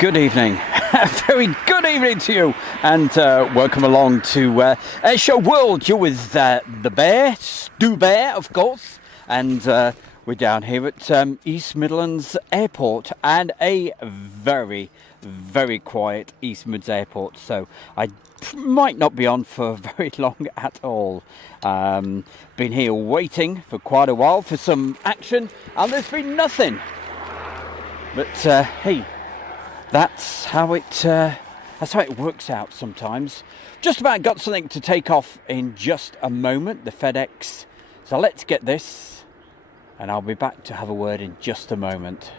Good evening. Very good evening to you, and welcome along to Airshow World. You're with the Bear, Stu Bear, of course, and we're down here at East Midlands Airport, and a very, very quiet East Midlands Airport. So I might not be on for very long at all. Been here waiting for quite a while for some action, and there's been nothing. But hey. That's how it works out sometimes. Just about got something to take off in just a moment, the FedEx. So let's get this, and I'll be back to have a word in just a moment.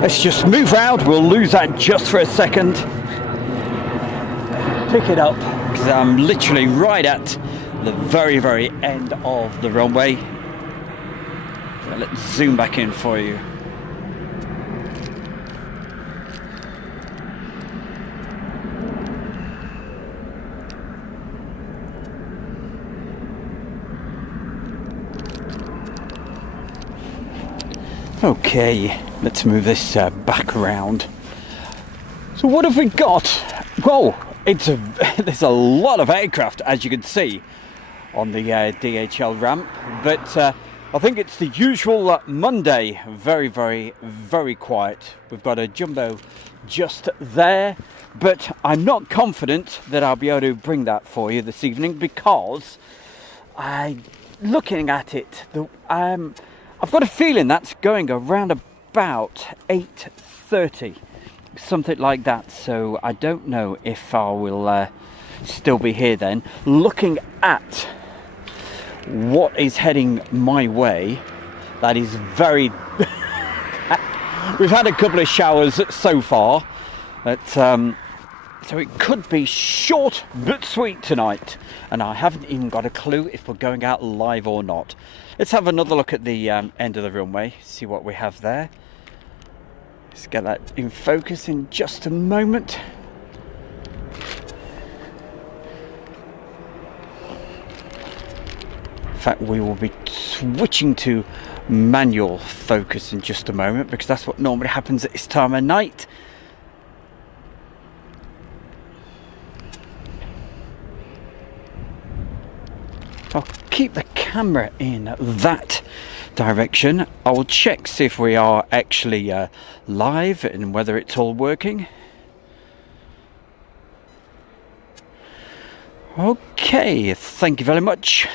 Let's just move round, we'll lose that just for a second. Pick it up, because I'm literally right at the very, very end of the runway. So let's zoom back in for you. Okay, let's move this back around. So what have we got? Well, there's a lot of aircraft, as you can see, on the DHL ramp. But I think it's the usual Monday. Very, very, very quiet. We've got a jumbo just there. But I'm not confident that I'll be able to bring that for you this evening, because looking at it, I've got a feeling that's going around about 8:30, something like that. So I don't know if I will still be here then. Looking at what is heading my way, that is very... We've had a couple of showers so far, but so it could be short but sweet tonight, and I haven't even got a clue if we're going out live or not. Let's have another look at the end of the runway, see what we have there. Let's get that in focus in just a moment. In fact, we will be switching to manual focus in just a moment, because that's what normally happens at this time of night. I'll keep the camera in that direction. I will check, see if we are actually live and whether it's all working. Okay, thank you very much.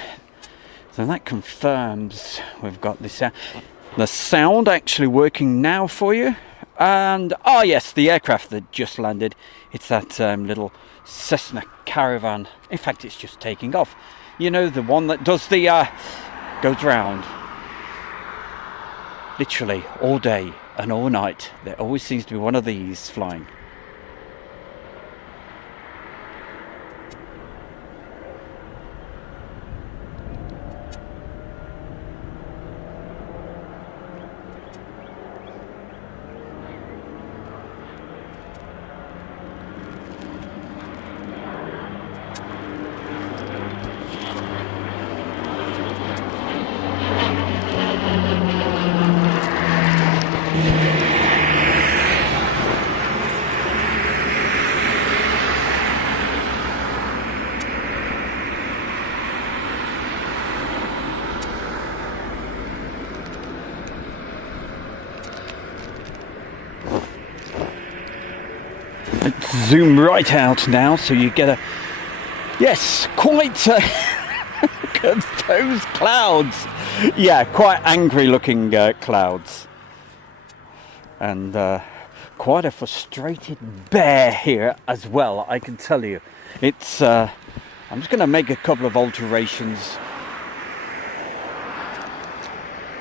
So that confirms we've got this the sound actually working now for you. And oh yes, the aircraft that just landed, it's that little Cessna Caravan. In fact, it's just taking off. You know, the one that does the goes round literally all day and all night. There always seems to be one of these flying. Let's zoom right out now so you get a... Yes, quite... Look at those clouds. Yeah, quite angry looking clouds. And quite a frustrated bear here as well, I can tell you. It's I'm just going to make a couple of alterations.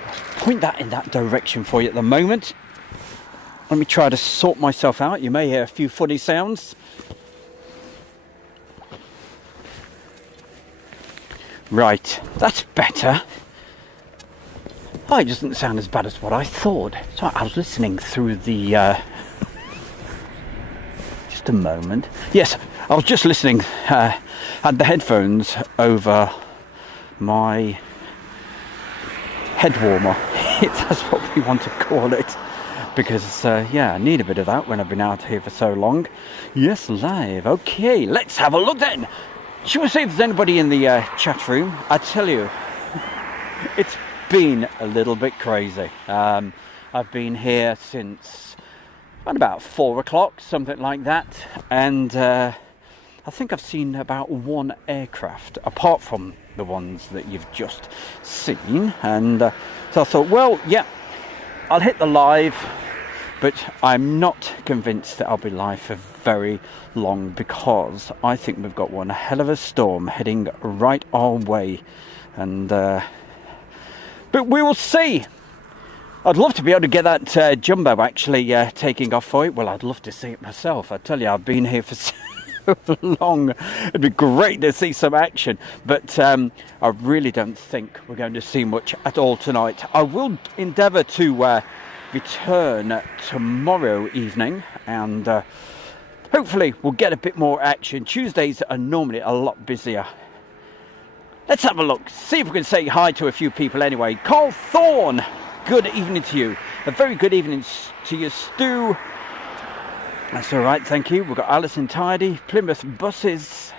I'll point that in that direction for you at the moment. Let me try to sort myself out. You may hear a few funny sounds. Right, that's better. Oh, it doesn't sound as bad as what I thought. So I was listening through the... just a moment. Yes, I was just listening. Had the headphones over my head warmer, if that's what we want to call it. Because, yeah, I need a bit of that when I've been out here for so long. Yes, live. Okay, let's have a look then. Shall we see if there's anybody in the chat room? I tell you, it's been a little bit crazy. I've been here since around about 4 o'clock, something like that. And I think I've seen about one aircraft, apart from the ones that you've just seen. And so I thought, well, yeah, I'll hit the live. But I'm not convinced that I'll be live for very long, because I think we've got one hell of a storm heading right our way. And but we will see. I'd love to be able to get that jumbo actually taking off for it. Well, I'd love to see it myself. I tell you, I've been here for so long. It'd be great to see some action. But I really don't think we're going to see much at all tonight. I will endeavour to return tomorrow evening, and hopefully we'll get a bit more action. Tuesdays are normally a lot busier. Let's have a look, see if we can say hi to a few people anyway. Carl Thorne, good evening to you. A very good evening to you, Stu. That's all right, thank you. We've got Alison Tidy, Plymouth Buses,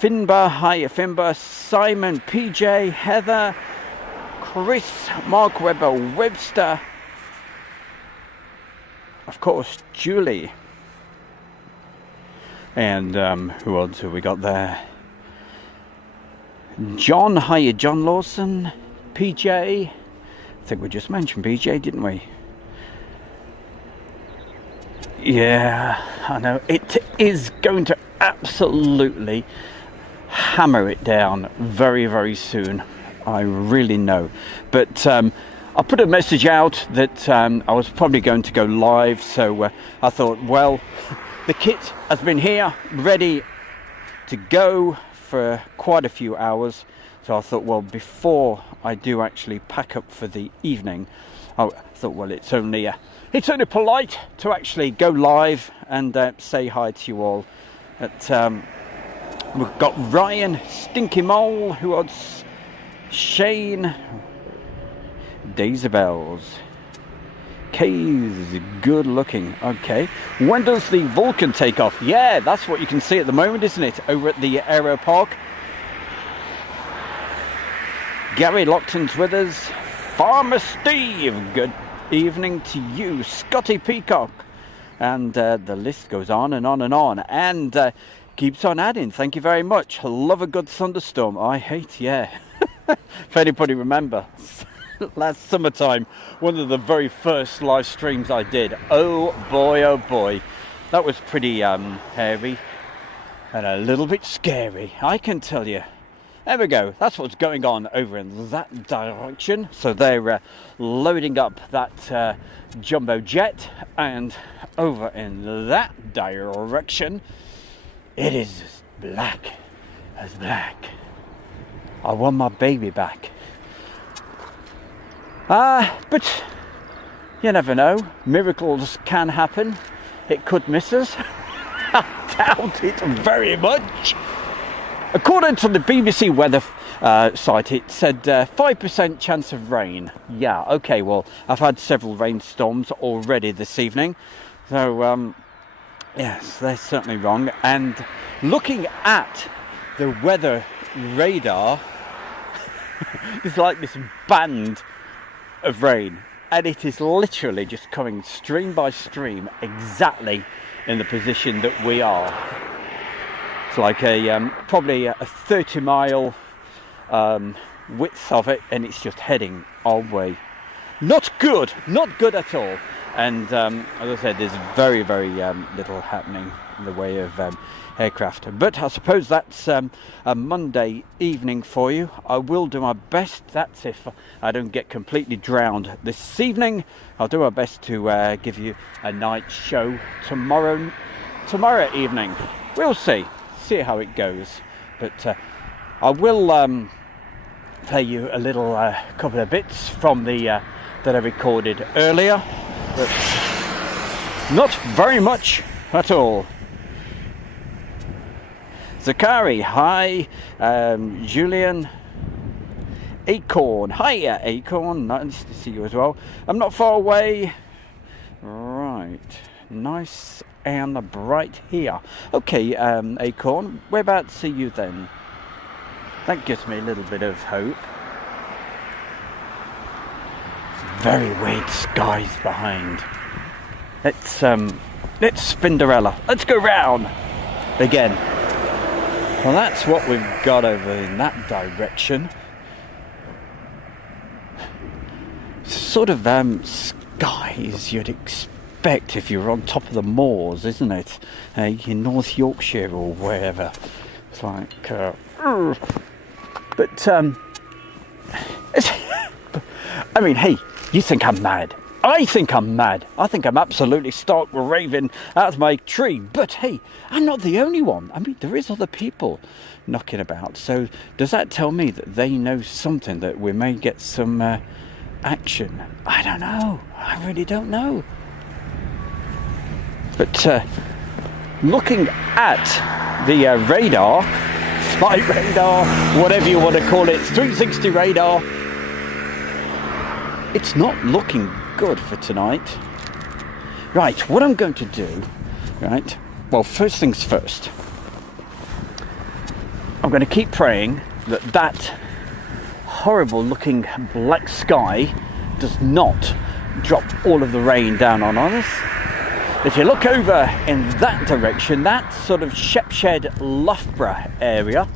Finbar, hi Finbar, Simon, PJ, Heather, Chris, Mark Webber, Webster, of course, Julie. And who else have we got there? John, hiya, John Lawson, PJ. I think we just mentioned PJ, didn't we? Yeah, I know. It is going to absolutely hammer it down very, very soon. I really know. But I put a message out that I was probably going to go live, so I thought, well, the kit has been here, ready to go for quite a few hours. So I thought, well, before I do actually pack up for the evening, I thought, well, it's only polite to actually go live and say hi to you all. But, we've got Ryan, Stinky Mole, who else? Shane, Daisybells, Kay's good looking. Okay, when does the Vulcan take off? Yeah, that's what you can see at the moment, isn't it? Over at the Aero Park. Gary Lockton's with us. Farmer Steve, good evening to you. Scotty Peacock, and the list goes on and on and on, and keeps on adding. Thank you very much. Love a good thunderstorm. I hate, yeah. If anybody remember, last summertime, one of the very first live streams I did. Oh boy, that was pretty hairy and a little bit scary, I can tell you. There we go, that's what's going on over in that direction. So they're loading up that jumbo jet, and over in that direction it is as black as black. I want my baby back. But you never know, miracles can happen. It could miss us. I doubt it very much. According to the BBC weather site, it said 5% chance of rain. Yeah, okay, well, I've had several rainstorms already this evening. So, yes, they're certainly wrong. And looking at the weather radar, it's like this band of rain. And it is literally just coming stream by stream exactly in the position that we are. It's like a probably a 30-mile width of it, and it's just heading our way. Not good at all. And as I said, there's very, very little happening in the way of aircraft. But I suppose that's a Monday evening for you. I will do my best. That's if I don't get completely drowned this evening. I'll do my best to give you a night show tomorrow evening. We'll see how it goes. But I will play you a little couple of bits from the that I recorded earlier. But not very much at all. Zakari, hi. Julian, Acorn, hiya Acorn, nice to see you as well. I'm not far away. Right, nice and bright here. Okay, Acorn, whereabouts are you then? That gives me a little bit of hope. Very weird skies behind. Let's Spinderella. Let's go round again. Well, that's what we've got over in that direction. Sort of skies you'd expect if you were on top of the moors, isn't it? In North Yorkshire or wherever. It's like, but I mean, hey, you think I'm mad? I think I'm mad. I think I'm absolutely stark raving out of my tree. But hey, I'm not the only one. I mean, there is other people knocking about. So does that tell me that they know something, that we may get some action? I don't know. I really don't know. But looking at the radar, flight radar, whatever you want to call it, 360 radar, it's not looking good for tonight. Right, what I'm going to do, right, well, first things first, I'm going to keep praying that that horrible looking black sky does not drop all of the rain down on us. If you look over in that direction, that's sort of Shepshed, Loughborough area,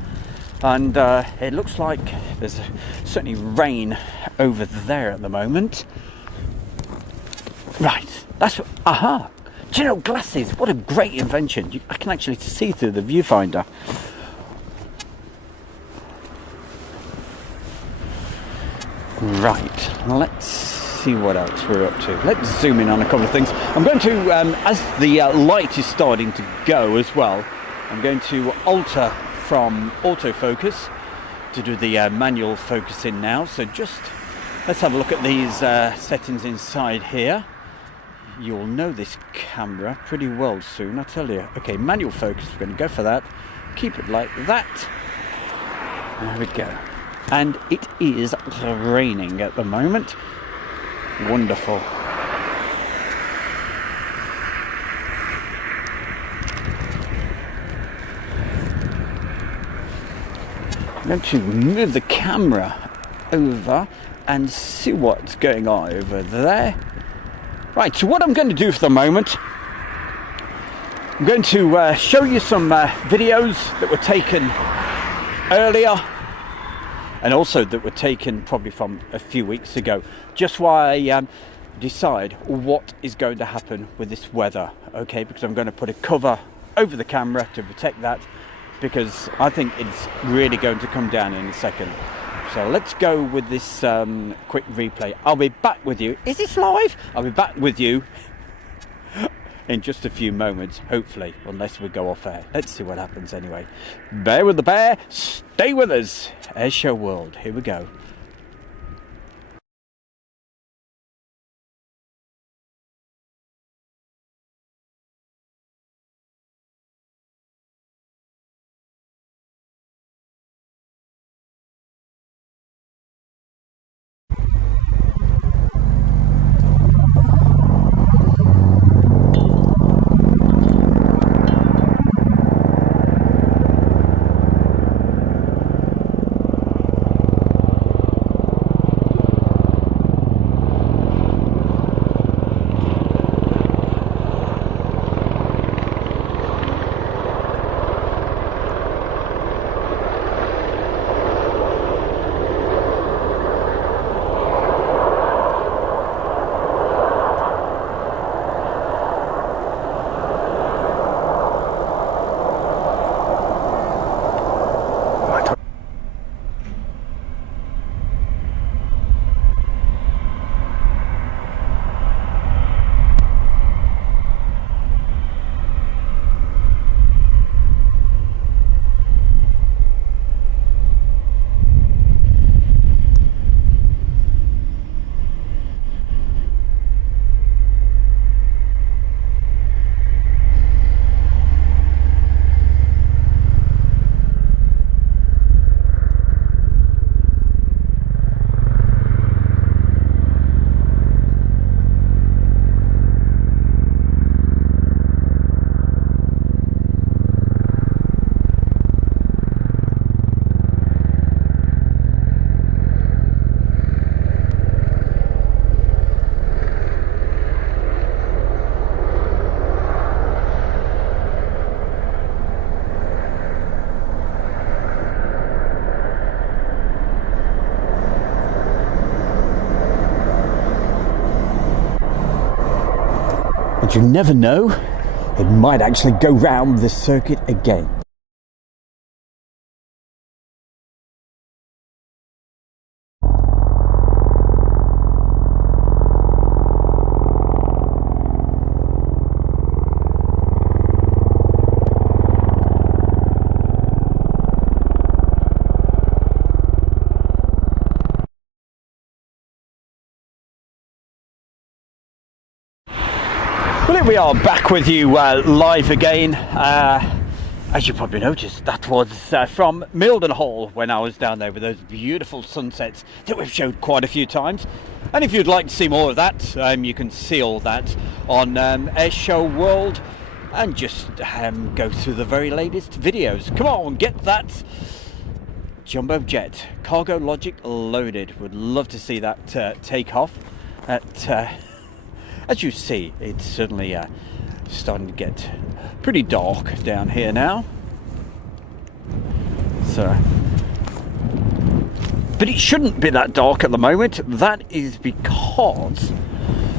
and it looks like there's certainly rain over there at the moment. Right, that's what, aha! Do you know, glasses? What a great invention! I can actually see through the viewfinder. Right, let's see what else we're up to. Let's zoom in on a couple of things. I'm going to, as the light is starting to go as well, I'm going to alter from autofocus to do the manual focusing now. So just let's have a look at these settings inside here. You'll know this camera pretty well soon, I tell you. Okay, manual focus, we're going to go for that. Keep it like that. There we go. And it is raining at the moment. Wonderful. I'm going to move the camera over and see what's going on over there. Right, so what I'm going to do for the moment, I'm going to show you some videos that were taken earlier, and also that were taken probably from a few weeks ago, just while I decide what is going to happen with this weather, okay? Because I'm going to put a cover over the camera to protect that, because I think it's really going to come down in a second. So let's go with this quick replay. I'll be back with you. Is this live? I'll be back with you in just a few moments, hopefully, unless we go off air. Let's see what happens anyway. Bear with the bear, stay with us. Airshow World, here we go. you never know, it might actually go round the circuit again. Well, here we are back with you live again. As you probably noticed, that was from Mildenhall when I was down there with those beautiful sunsets that we've showed quite a few times. And if you'd like to see more of that, you can see all that on Airshow World and just go through the very latest videos. Come on, get that jumbo jet, cargo logic loaded. Would love to see that take off. As you see, it's certainly starting to get pretty dark down here now. So, but it shouldn't be that dark at the moment. That is because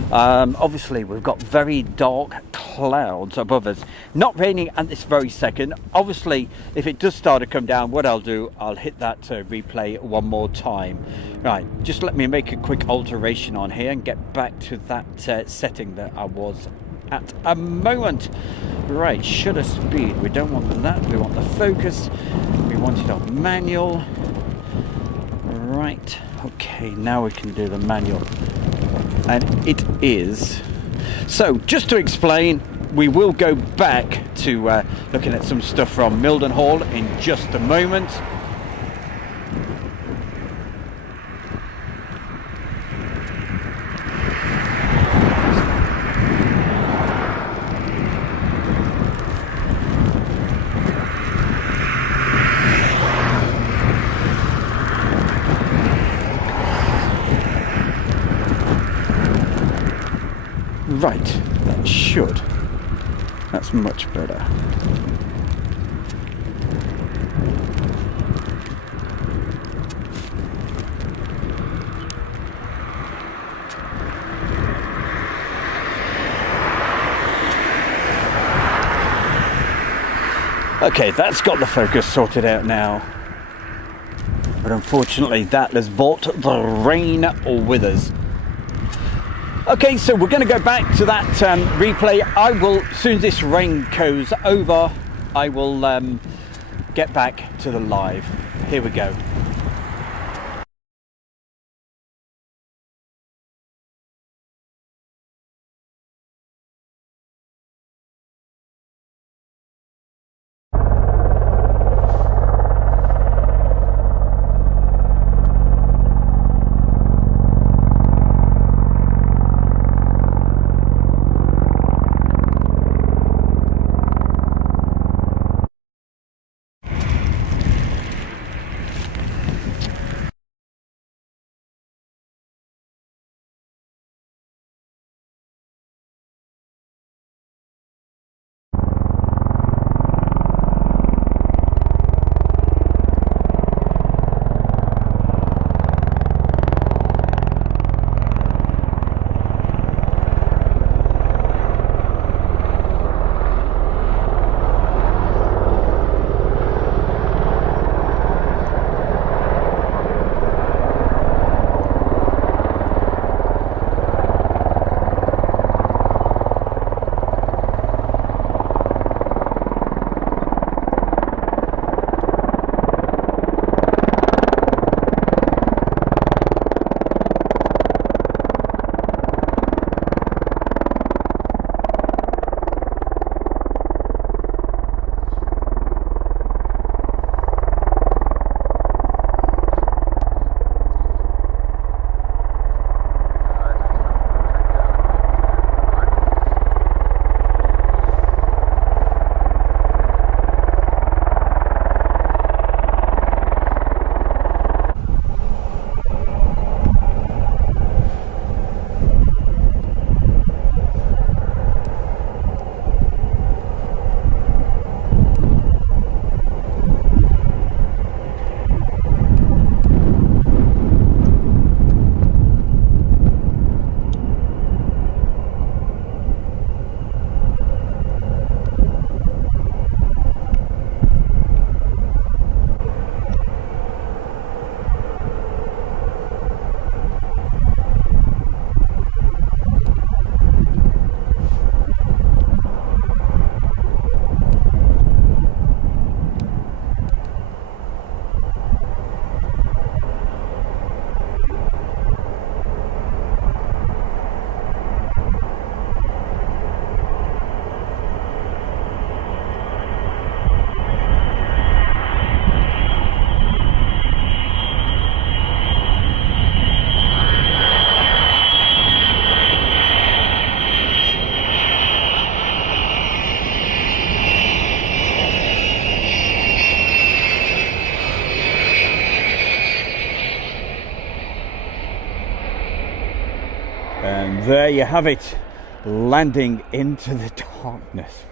obviously we've got very dark clouds above us. Not raining at this very second. Obviously, if it does start to come down, what I'll do, I'll hit that replay one more time. Right, just let me make a quick alteration on here and get back to that setting that I was at a moment. Right, shutter speed, we don't want that, we want the focus, we want it on manual. Right, okay, now we can do the manual. And it is. So, just to explain, we will go back to looking at some stuff from Mildenhall in just a moment. Right, that should. That's much better. Okay, that's got the focus sorted out now. But unfortunately, that has brought the rain with us. Okay, so we're going to go back to that replay. I will, as soon as this rain goes over, I will get back to the live. Here we go. And there you have it, landing into the darkness.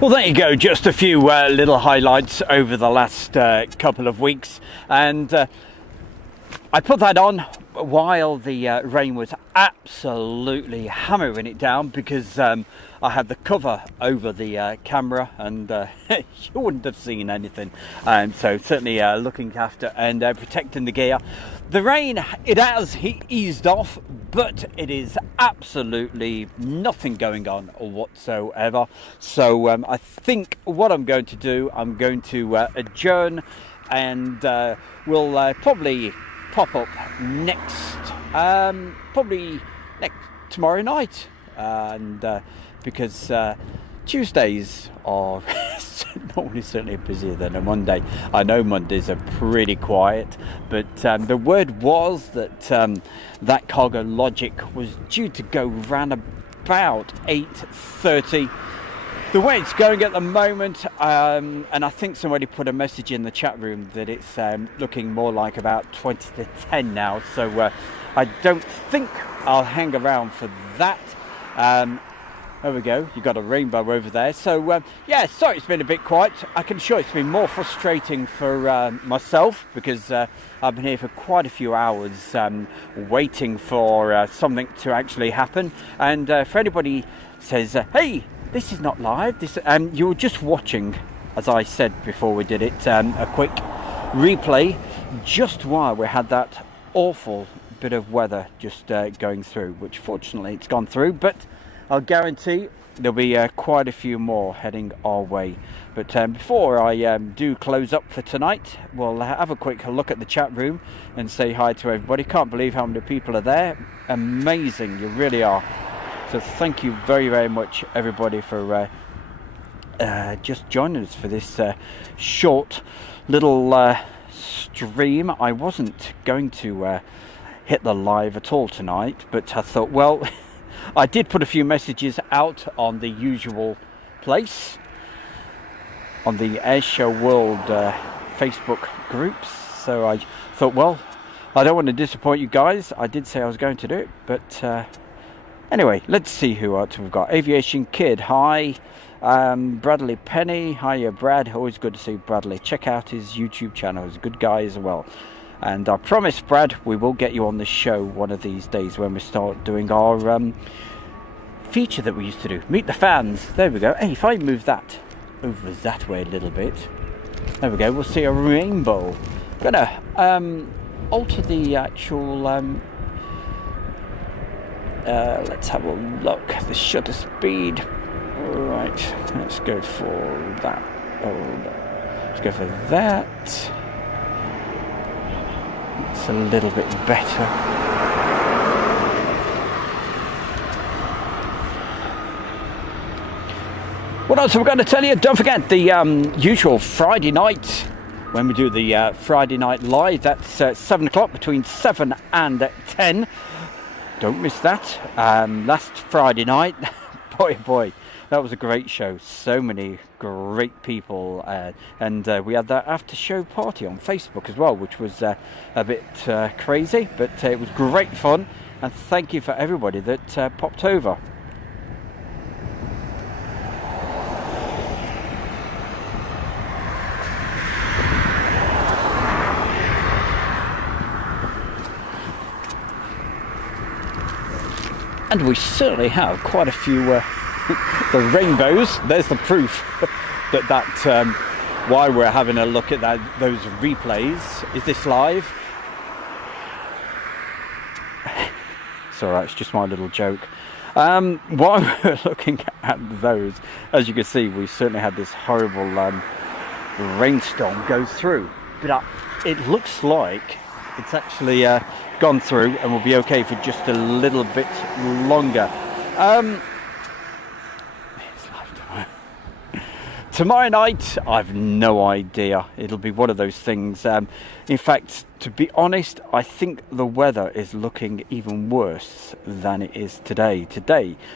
Well, there you go, just a few little highlights over the last couple of weeks, and I put that on while the rain was absolutely hammering it down, because I had the cover over the camera, and you wouldn't have seen anything. So certainly looking after and protecting the gear. The rain, it has eased off, but it is absolutely nothing going on whatsoever. So I think what I'm going to do, I'm going to adjourn, and we'll probably pop up tomorrow night, and because Tuesdays are normally certainly busier than a Monday. I know Mondays are pretty quiet, but the word was that that cargo logic was due to go round about 8:30. The way it's going at the moment, and I think somebody put a message in the chat room that it's looking more like about 20 to 10 now, so I don't think I'll hang around for that. There we go, you got a rainbow over there. So yeah, sorry it's been a bit quiet. I can assure it's been more frustrating for myself, because I've been here for quite a few hours waiting for something to actually happen. And for anybody says, hey, this is not live, this you were just watching, as I said before we did it, a quick replay just while we had that awful bit of weather just going through, which fortunately it's gone through, but I'll guarantee there'll be quite a few more heading our way. But before I do close up for tonight, we'll have a quick look at the chat room and say hi to everybody. Can't believe how many people are there. Amazing, you really are. So thank you very, very much, everybody, for just joining us for this short little stream. I wasn't going to hit the live at all tonight, but I thought, well, I did put a few messages out on the usual place on the Airshow World Facebook groups. So I thought, well, I don't want to disappoint you guys. I did say I was going to do it, but anyway, let's see who else we've got. Aviation Kid, hi. Bradley Penny, hiya Brad. Always good to see Bradley. Check out his YouTube channel. He's a good guy as well. And I promise, Brad, we will get you on the show one of these days when we start doing our feature that we used to do. Meet the fans. There we go. Hey, if I move that over that way a little bit, there we go. We'll see a rainbow. I'm gonna alter the actual. Let's have a look. The shutter speed. Right. Let's go for that. Let's go for that. It's a little bit better. What else have we got to tell you? Don't forget the usual Friday night. When we do the Friday night live, that's 7 o'clock, between 7 and 10. Don't miss that. Last Friday night, boy, that was a great show. So many great people, and we had that after show party on Facebook as well, which was a bit crazy, but it was great fun. And thank you for everybody that popped over. And we certainly have quite a few the rainbows. There's the proof that why we're having a look at those replays. Is this live? It's alright, it's just my little joke. While we're looking at those, as you can see, we certainly had this horrible rainstorm go through. But it looks like it's actually gone through and will be okay for just a little bit longer. Tomorrow night, I've no idea. It'll be one of those things. In fact, to be honest, I think the weather is looking even worse than it is today.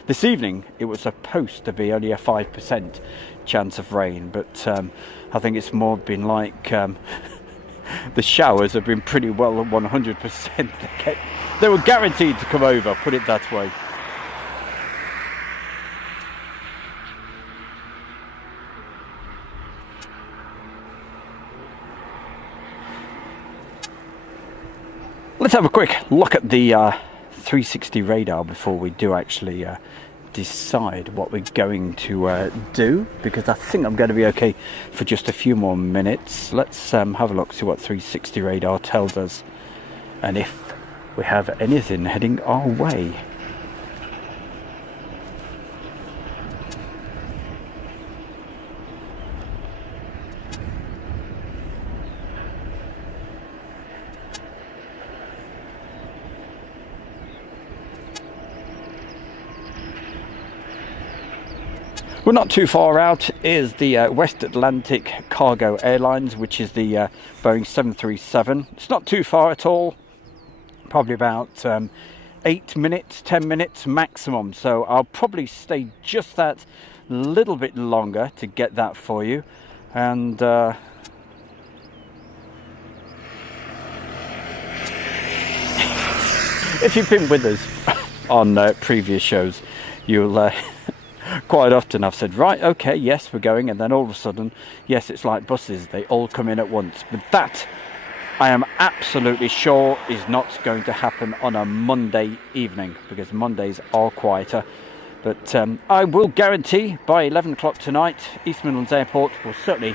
This evening, it was supposed to be only a 5% chance of rain, but I think it's more been like the showers have been pretty well 100%. They were guaranteed to come over, put it that way. Let's have a quick look at the 360 radar before we do actually decide what we're going to do, because I think I'm going to be okay for just a few more minutes. Let's have a look, see what 360 radar tells us, and if we have anything heading our way. Well, not too far out is the West Atlantic Cargo Airlines, which is the Boeing 737. It's not too far at all, probably about 8 minutes, 10 minutes maximum. So I'll probably stay just that little bit longer to get that for you. And if you've been with us on previous shows, you'll quite often I've said, right, okay, yes, we're going, and then all of a sudden, yes, it's like buses, they all come in at once. But that, I am absolutely sure, is not going to happen on a Monday evening, because Mondays are quieter. But I will guarantee by 11 o'clock tonight, East Midlands Airport will certainly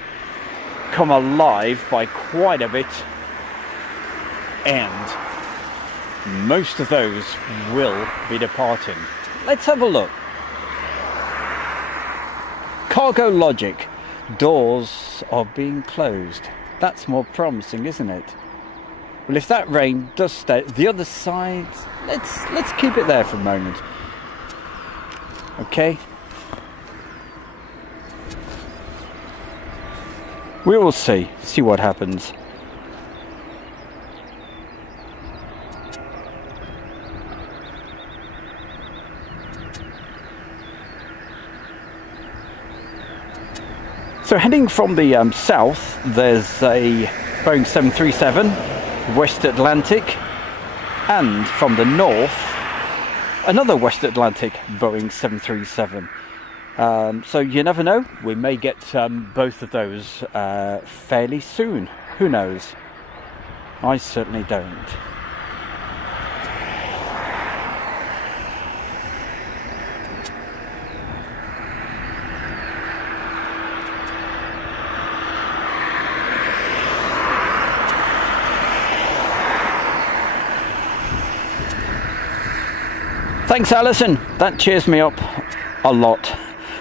come alive by quite a bit, and most of those will be departing. Let's have a look. Cargo Logic, doors are being closed. That's more promising, isn't it? Well, if that rain does stay, the other side, let's keep it there for a moment. Okay. We will see what happens. So heading from the south, there's a Boeing 737 West Atlantic, and from the north, another West Atlantic Boeing 737. So you never know, we may get both of those fairly soon. Who knows? I certainly don't. Thanks, Alison. That cheers me up a lot.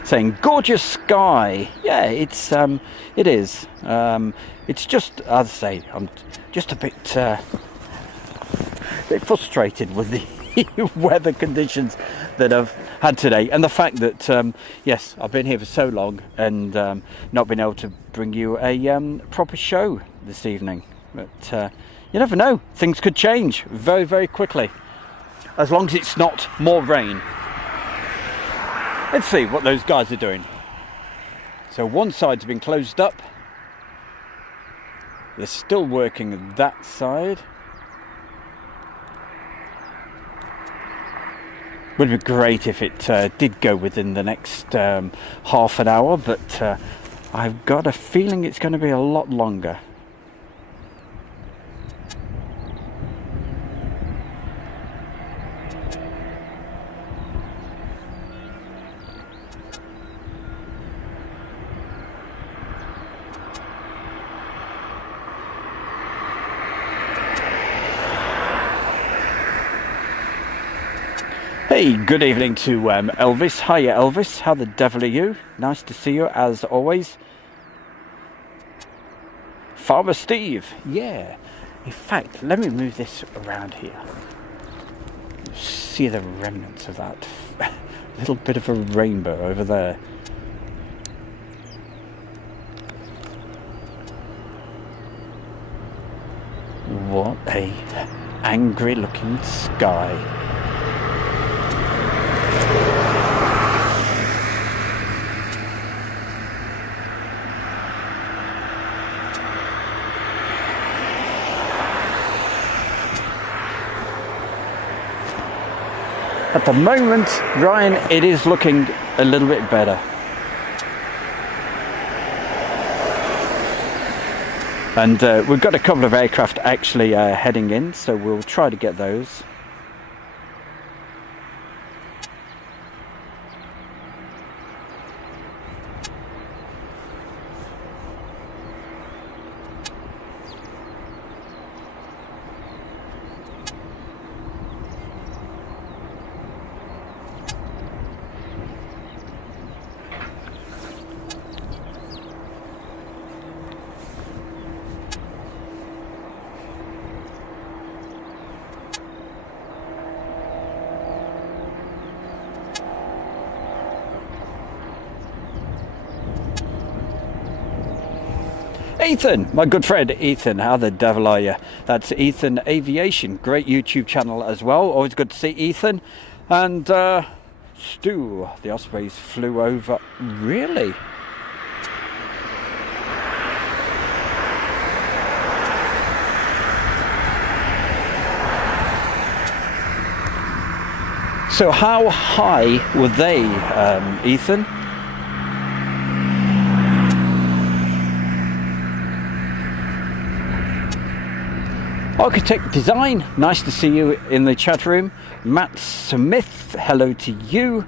Saying gorgeous sky. Yeah, it is. It's just, as I say, I'm just a bit frustrated with the weather conditions that I've had today, and the fact that yes, I've been here for so long and not been able to bring you a proper show this evening. But you never know, things could change very, very quickly, as long as it's not more rain. Let's see what those guys are doing. So one side's been closed up. They're still working that side. Would be great if it did go within the next half an hour, but I've got a feeling it's going to be a lot longer. Hey, good evening to Elvis. Hiya, Elvis. How the devil are you? Nice to see you, as always. Farmer Steve. Yeah. In fact, let me move this around here. See the remnants of that little bit of a rainbow over there. What a angry looking sky. At the moment, Ryan, it is looking a little bit better. And we've got a couple of aircraft actually heading in, so we'll try to get those. Ethan, my good friend Ethan, how the devil are you? That's Ethan Aviation, great YouTube channel as well. Always good to see Ethan. And Stu, the Ospreys flew over. Really? So how high were they, Ethan? Architect Design, nice to see you in the chat room. Matt Smith, hello to you.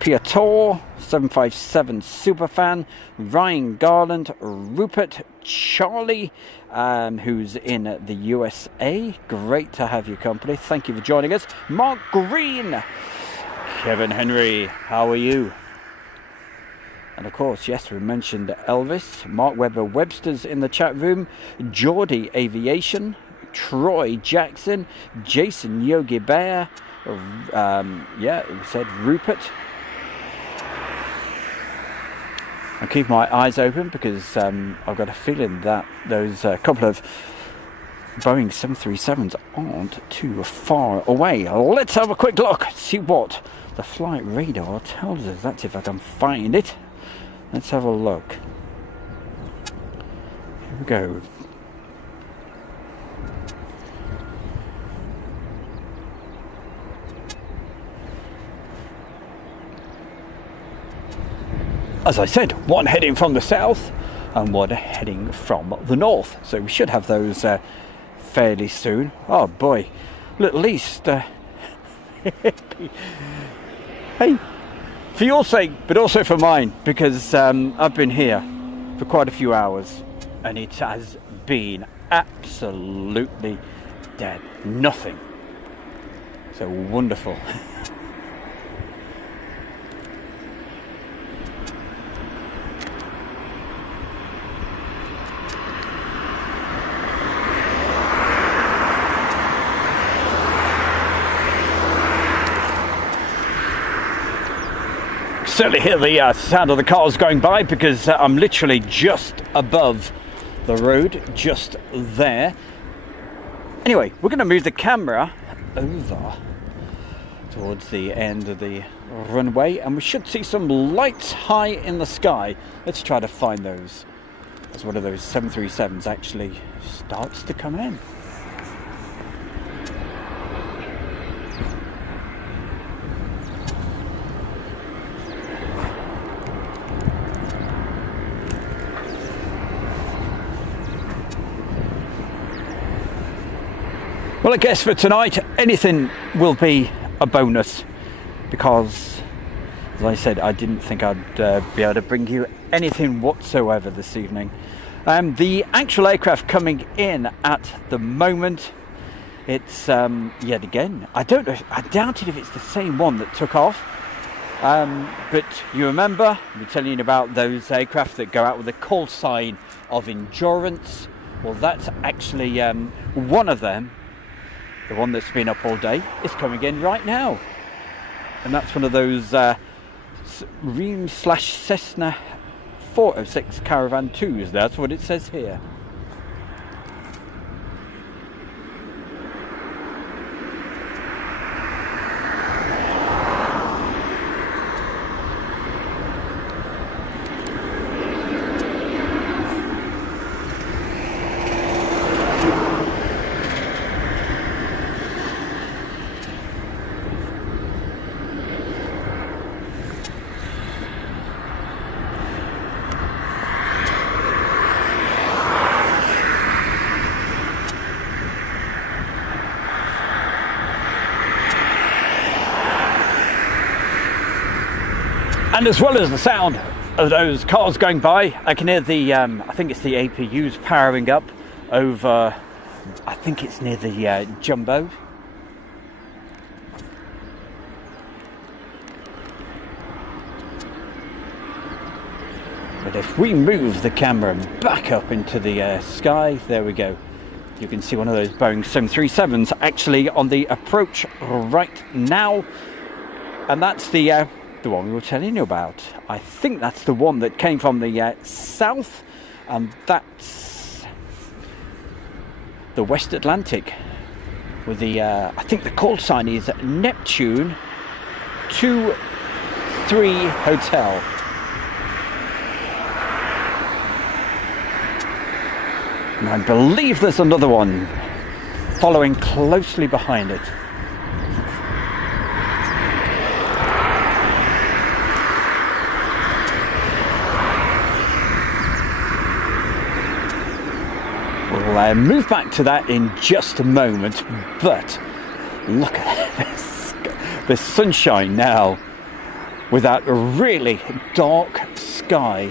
Piotr 757 Superfan, Ryan Garland, Rupert, Charlie, who's in the USA. Great to have your company. Thank you for joining us. Mark Green, Kevin Henry, how are you? And of course, yes, we mentioned Elvis, Mark Webber Webster's in the chat room, Geordie Aviation, Troy Jackson, Jason Yogi Bear, yeah, it said Rupert. I'll keep my eyes open because I've got a feeling that those couple of Boeing 737s aren't too far away. Let's have a quick look, see what the flight radar tells us. That's if I can find it. Let's have a look. Here we go. As I said, one heading from the south and one heading from the north. So we should have those fairly soon. Oh boy, at least, hey, for your sake, but also for mine, because I've been here for quite a few hours and it has been absolutely dead. Nothing. So wonderful. Certainly hear the sound of the cars going by because I'm literally just above the road, just there. Anyway, we're going to move the camera over towards the end of the runway and we should see some lights high in the sky. Let's try to find those as one of those 737s actually starts to come in. Well, I guess for tonight, anything will be a bonus because, as I said, I didn't think I'd be able to bring you anything whatsoever this evening. The actual aircraft coming in at the moment, it's yet again, I don't know, I doubt it if it's the same one that took off. But you remember, we're telling you about those aircraft that go out with a call sign of endurance. Well, that's actually one of them. The one that's been up all day is coming in right now. And that's one of those Ream/Cessna 406 Caravan 2s. That's what it says here. And as well as the sound of those cars going by, I can hear the, I think it's the APUs powering up over, I think it's near the Jumbo. But if we move the camera back up into the sky, there we go. You can see one of those Boeing 737s actually on the approach right now. And that's the one we were telling you about. I think that's the one that came from the south, and that's the West Atlantic with the I think the call sign is Neptune 23 Hotel. And I believe there's another one following closely behind it. We'll move back to that in just a moment, but look at this, the sunshine now with that really dark sky.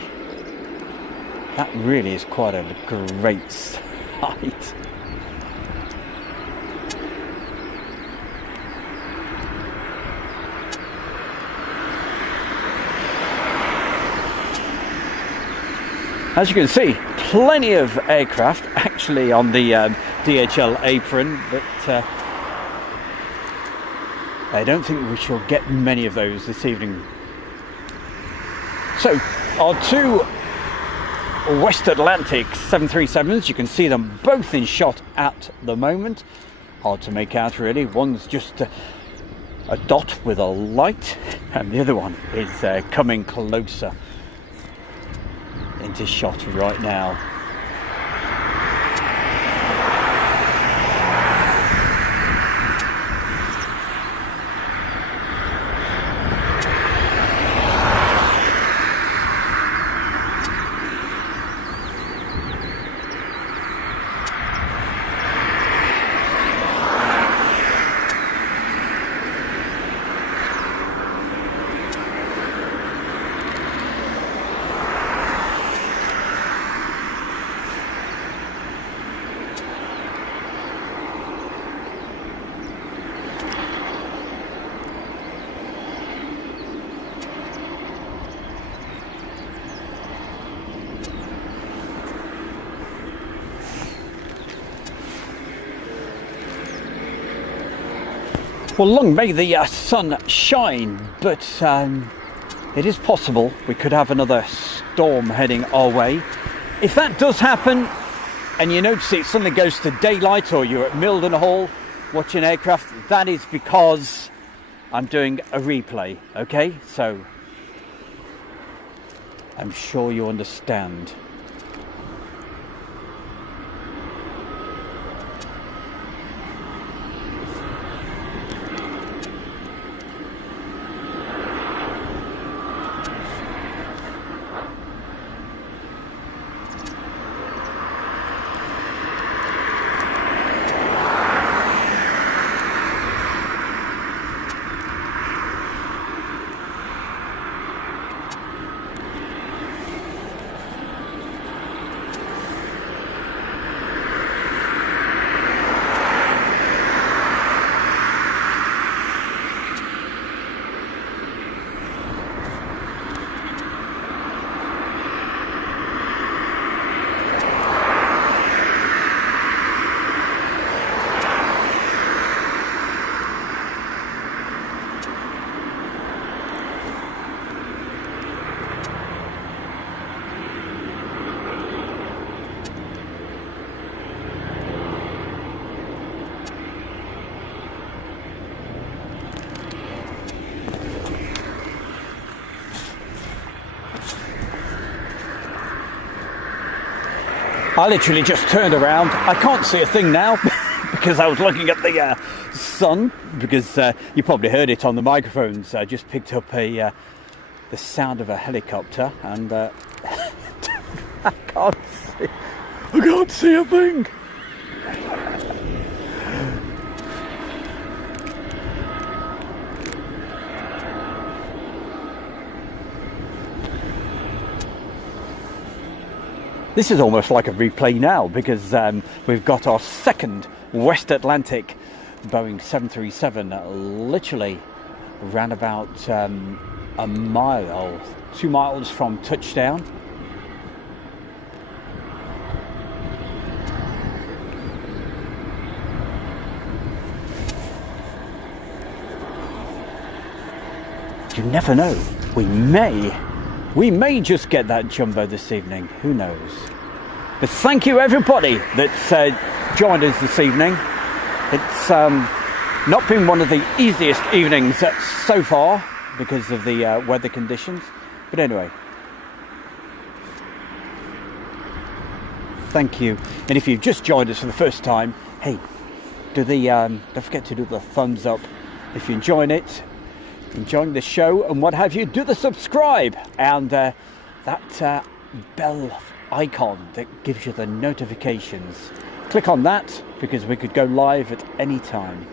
That really is quite a great sight. As you can see, plenty of aircraft actually on the DHL apron, but I don't think we shall get many of those this evening. So, our two West Atlantic 737s, you can see them both in shot at the moment. Hard to make out really. One's just a dot with a light, and the other one is coming closer into shot right now. Well, long may the sun shine, but it is possible we could have another storm heading our way. If that does happen, and you notice it suddenly goes to daylight, or you're at Mildenhall watching aircraft, that is because I'm doing a replay, okay? So I'm sure you understand. I literally just turned around. I can't see a thing now because I was looking at the sun, because you probably heard it on the microphones. I just picked up the sound of a helicopter, and I can't see a thing. This is almost like a replay now, because we've got our second West Atlantic Boeing 737 literally around about a mile or 2 miles from touchdown. You never know. We may just get that jumbo this evening. Who knows? But thank you everybody that's joined us this evening. It's not been one of the easiest evenings so far because of the weather conditions. But anyway, thank you. And if you've just joined us for the first time, hey, don't forget to do the thumbs up if you're enjoying it. Enjoying the show and what have you, do the subscribe and that bell icon that gives you the notifications. Click on that, because we could go live at any time.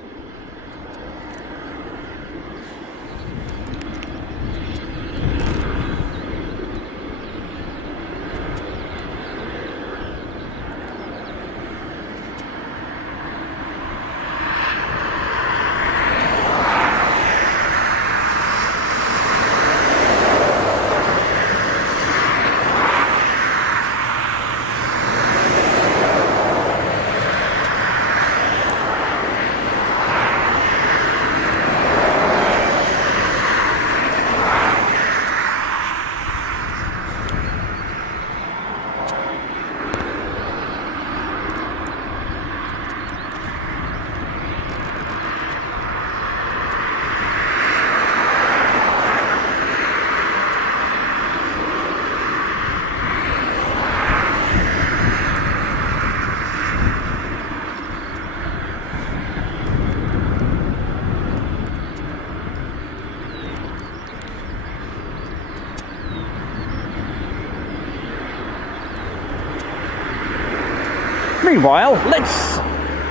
Meanwhile, let's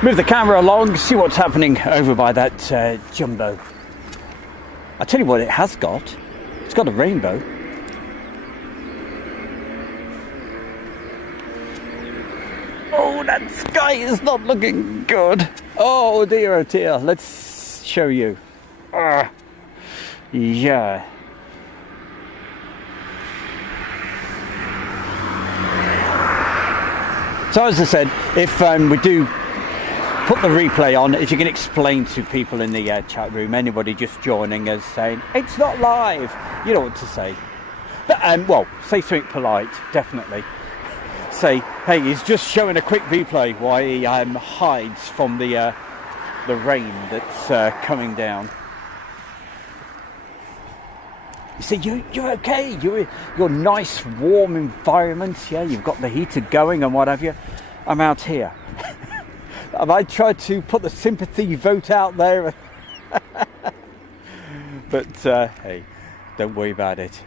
move the camera along, see what's happening over by that jumbo. I'll tell you what it has got. It's got a rainbow. Oh, that sky is not looking good. Oh dear, oh dear. Let's show you. Yeah. So as I said, if we do put the replay on. If you can explain to people in the chat room, anybody just joining us saying it's not live, you know what to say. But well, say something polite, definitely. Say, hey, he's just showing a quick replay while he hides from the rain that's coming down. You see, you're okay. You're nice, warm environment. Yeah, you've got the heater going and what have you. I'm out here. Have I tried to put the sympathy vote out there? But hey, don't worry about it.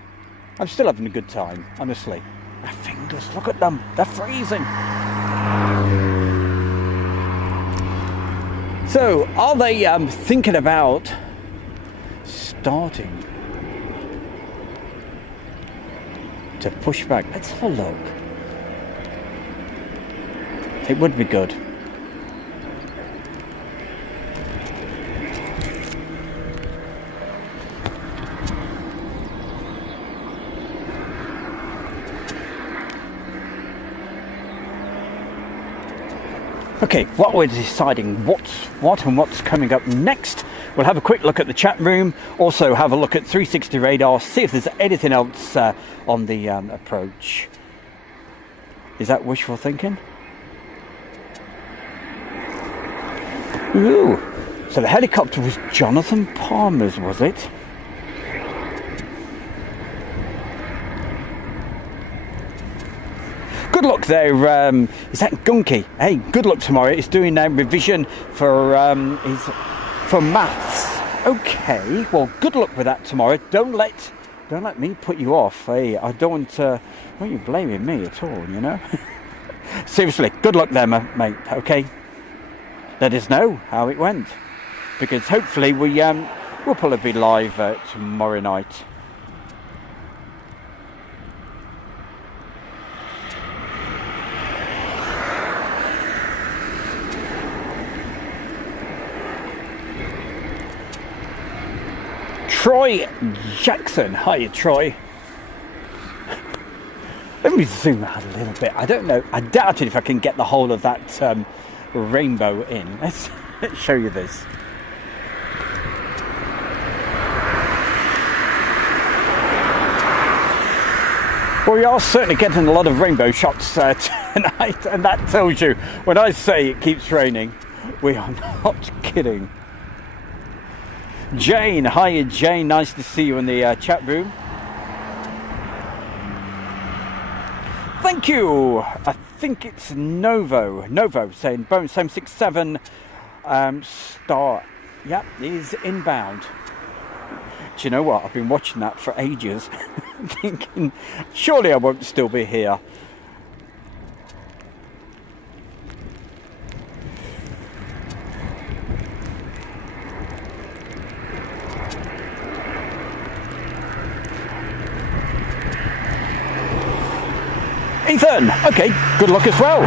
I'm still having a good time, honestly. My fingers, look at them. They're freezing. So, are they thinking about starting to push back? Let's have a look. It would be good. Okay, what we're deciding what's coming up next. We'll have a quick look at the chat room, also have a look at 360 radar, see if there's anything else on the approach. Is that wishful thinking? Ooh, so the helicopter was Jonathan Palmer's, was it? Good luck there, is that Gunky? Hey, good luck tomorrow. He's doing revision for maths. Okay, well, good luck with that tomorrow. Don't let me put you off. Hey, I don't want you blaming me at all, you know? Seriously, good luck there, mate, okay? Let us know how it went. Because hopefully we'll probably be live tomorrow night. Troy Jackson, hiya Troy. Let me zoom out a little bit. I don't know, I doubt it if I can get the whole of that rainbow in. Let's show you this. Well, we are certainly getting a lot of rainbow shots tonight, and that tells you, when I say it keeps raining, we are not kidding. Jane, hiya Jane, nice to see you in the chat room. Thank you. I think it's Novo saying Boeing 767 star. Yep, is inbound. Do you know what? I've been watching that for ages, thinking surely I won't still be here. Ethan, okay, good luck as well.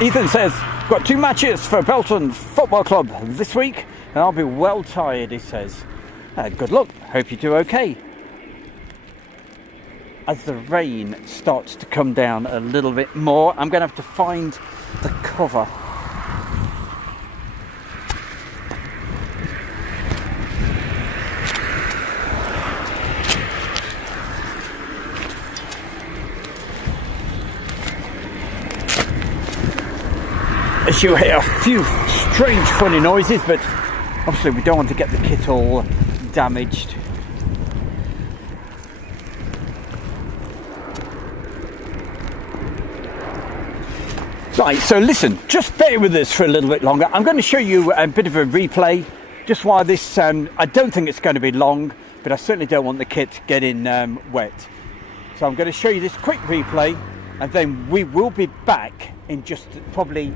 Ethan says, got 2 matches for Belton Football Club this week, and I'll be well tired, he says. Good luck, hope you do okay. As the rain starts to come down a little bit more, I'm going to have to find the cover. As you hear a few strange funny noises, but obviously we don't want to get the kit all damaged. Right, so listen, just bear with us for a little bit longer. I'm going to show you a bit of a replay just while this, I don't think it's going to be long, but I certainly don't want the kit getting wet. So I'm going to show you this quick replay, and then we will be back in just probably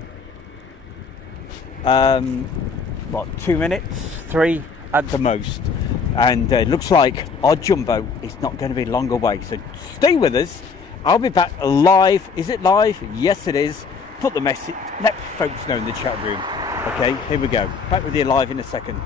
2 minutes, 3 at the most, and it looks like our jumbo is not going to be long away, so stay with us. I'll be back live. Is it live? Yes it is. Put the message, let folks know in the chat room. Okay, here we go, back with you live in a second.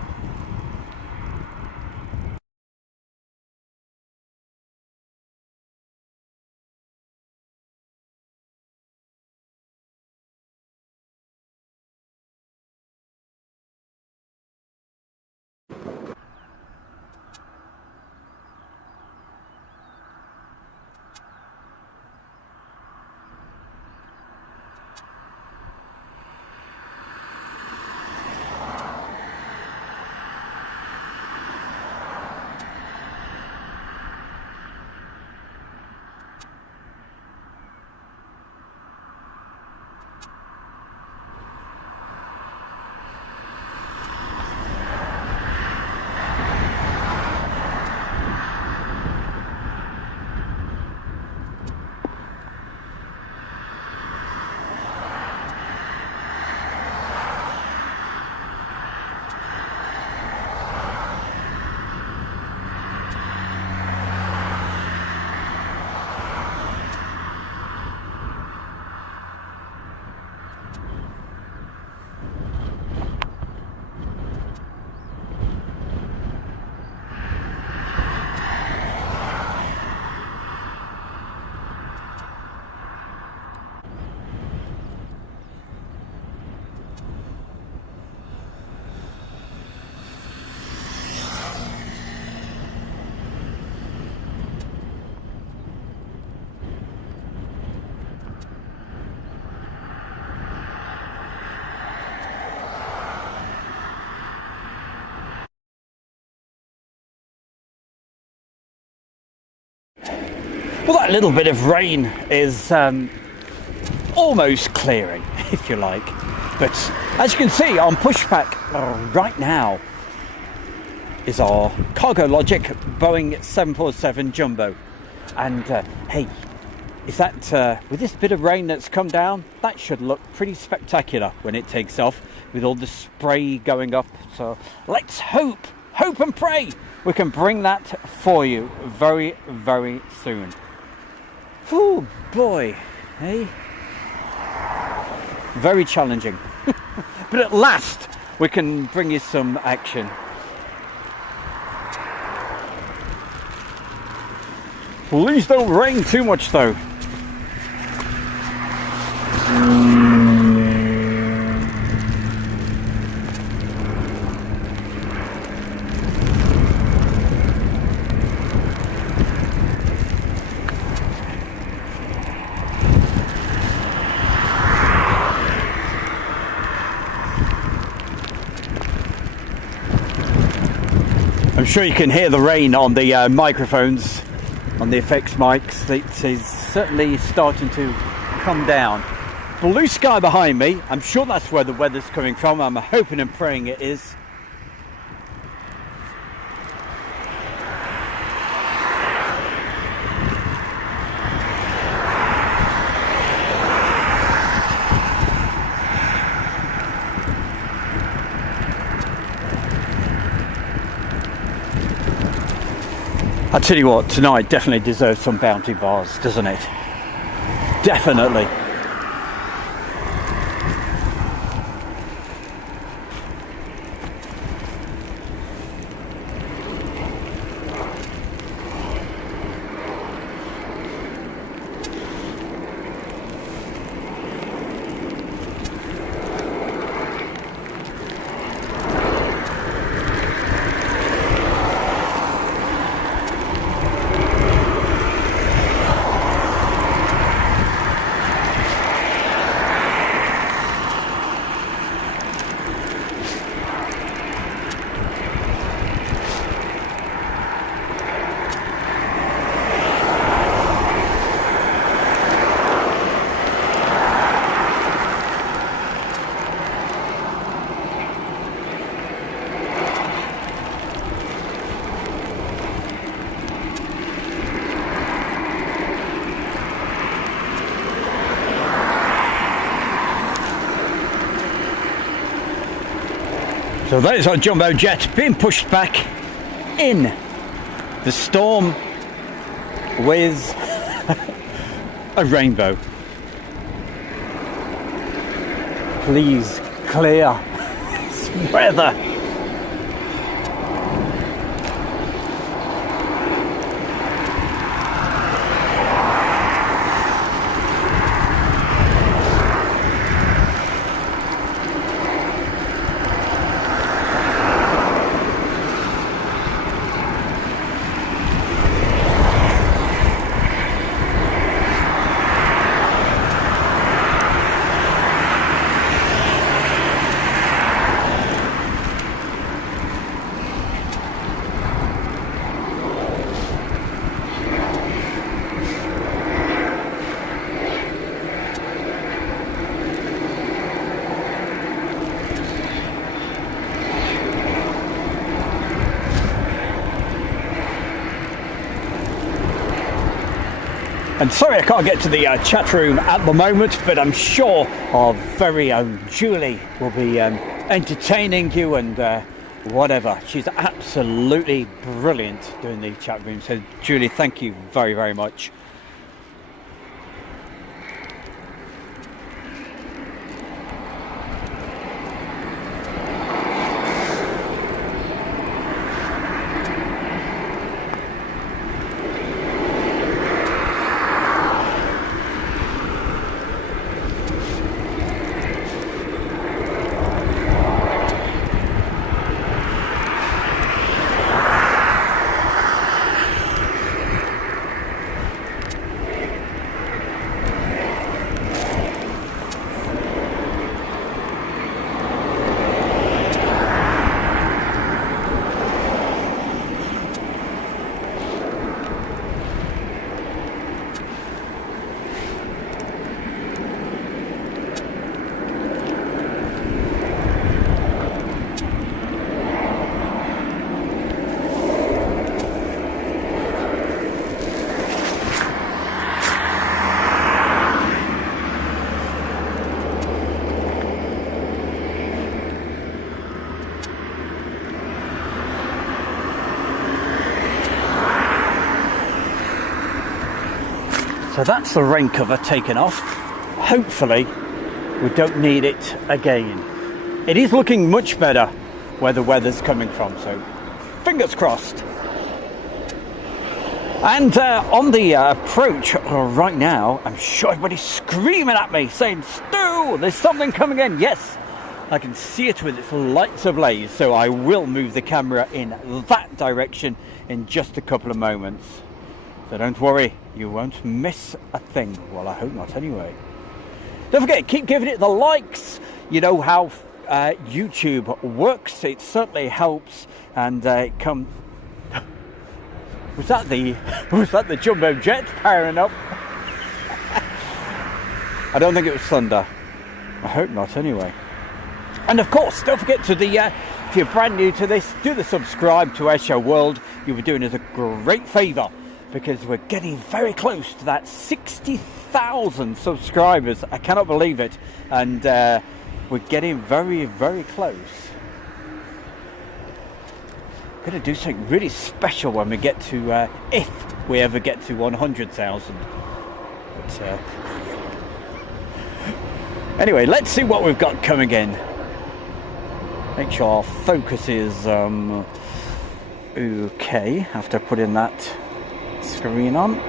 Well, that little bit of rain is almost clearing, if you like. But as you can see on pushback right now is our Cargo Logic Boeing 747 Jumbo. And hey, is that with this bit of rain that's come down, that should look pretty spectacular when it takes off with all the spray going up. So let's hope and pray we can bring that for you very, very soon. Oh boy, hey, very challenging. But at last we can bring you some action. Please don't rain too much though. I'm sure you can hear the rain on the microphones, on the effects mics. It is certainly starting to come down. Blue sky behind me. I'm sure that's where the weather's coming from. I'm hoping and praying it is. I tell you what, tonight definitely deserves some bounty bars, doesn't it? Definitely. So there's our jumbo jet being pushed back in the storm with a rainbow. Please clear this weather. And sorry I can't get to the chat room at the moment, but I'm sure our very own Julie will be entertaining you and whatever. She's absolutely brilliant doing the chat room. So Julie, thank you very, very much. So that's the rain cover taken off. Hopefully we don't need it again. It is looking much better where the weather's coming from, so fingers crossed. And on the approach right now, I'm sure everybody's screaming at me saying, Stu, there's something coming in. Yes, I can see it with its lights ablaze, so I will move the camera in that direction in just a couple of moments. So don't worry, you won't miss a thing. Well, I hope not anyway. Don't forget, keep giving it the likes. You know how YouTube works. It certainly helps, and it comes... Was that the jumbo jet powering up? I don't think it was thunder. I hope not anyway. And of course, don't forget to if you're brand new to this, do the subscribe to Airshow World. You'll be doing us a great favour, because we're getting very close to that 60,000 subscribers. I cannot believe it. And we're getting very, very close. Going to do something really special when we get to, if we ever get to 100,000. But anyway, let's see what we've got coming in. Make sure our focus is okay after putting that screen on.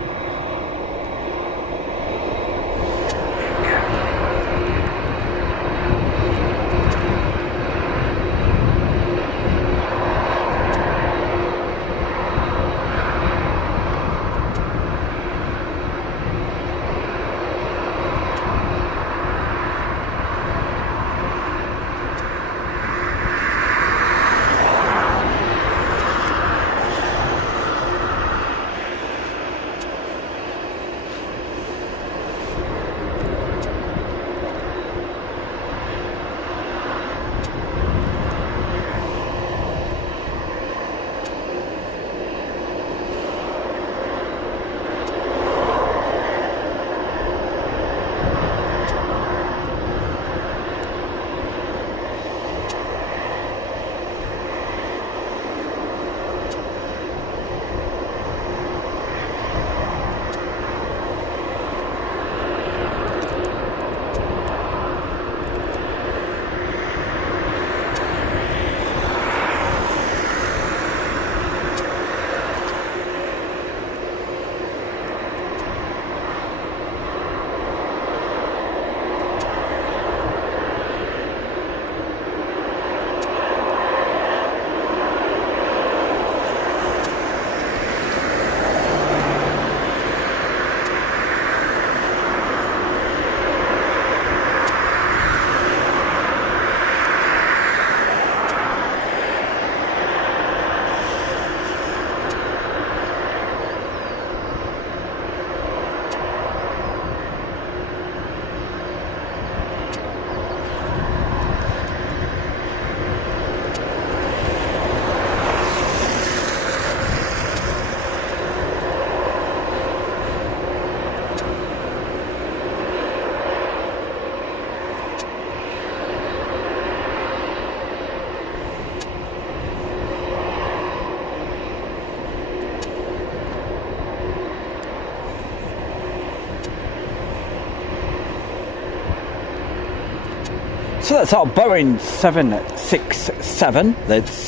So that's our Boeing 767 that's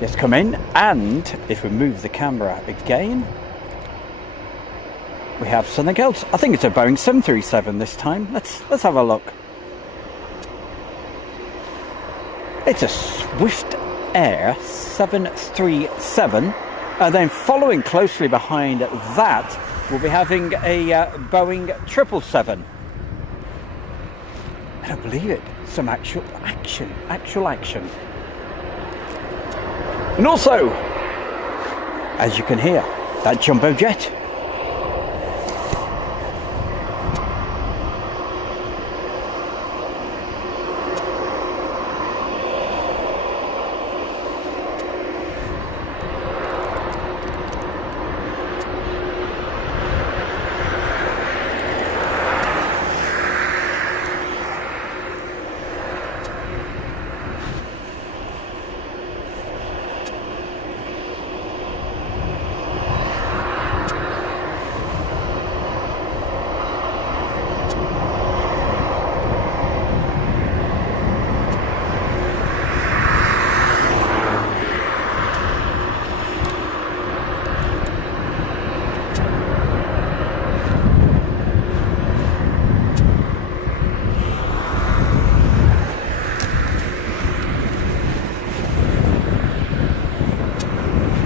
just come in, and if we move the camera again, we have something else. I think it's a Boeing 737 this time. Let's have a look. It's a Swift Air 737, and then following closely behind that, we'll be having a Boeing 777. I don't believe it. Some actual action. And also, as you can hear, that jumbo jet.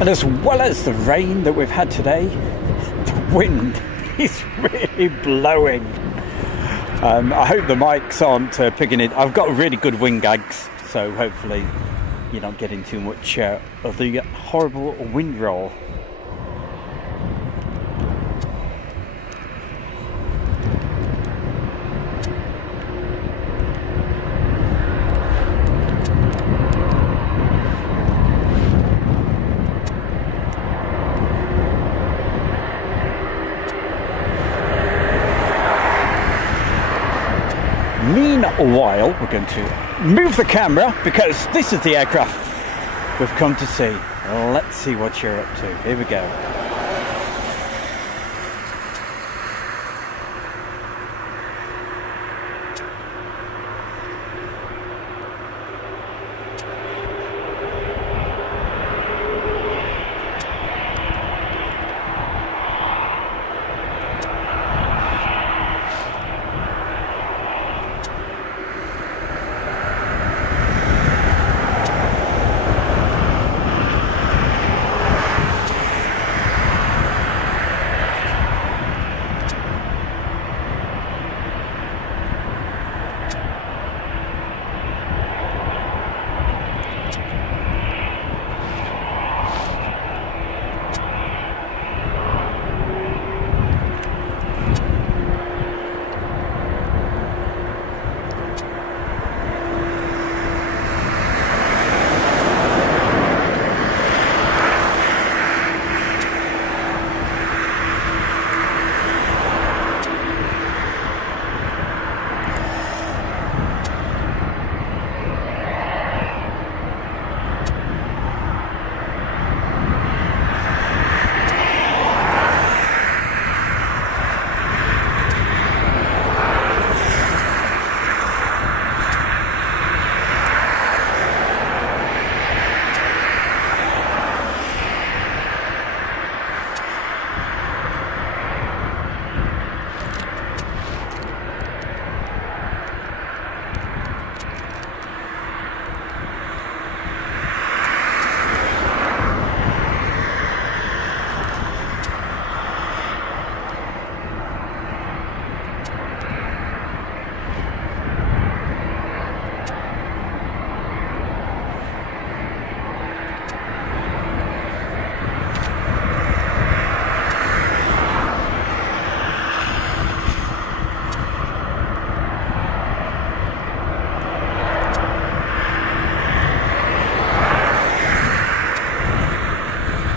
And as well as the rain that we've had today, the wind is really blowing. I hope the mics aren't picking it. I've got really good wind gags, so hopefully you're not getting too much of the horrible wind roll. Meanwhile, we're going to move the camera because this is the aircraft we've come to see. Let's see what you're up to. Here we go.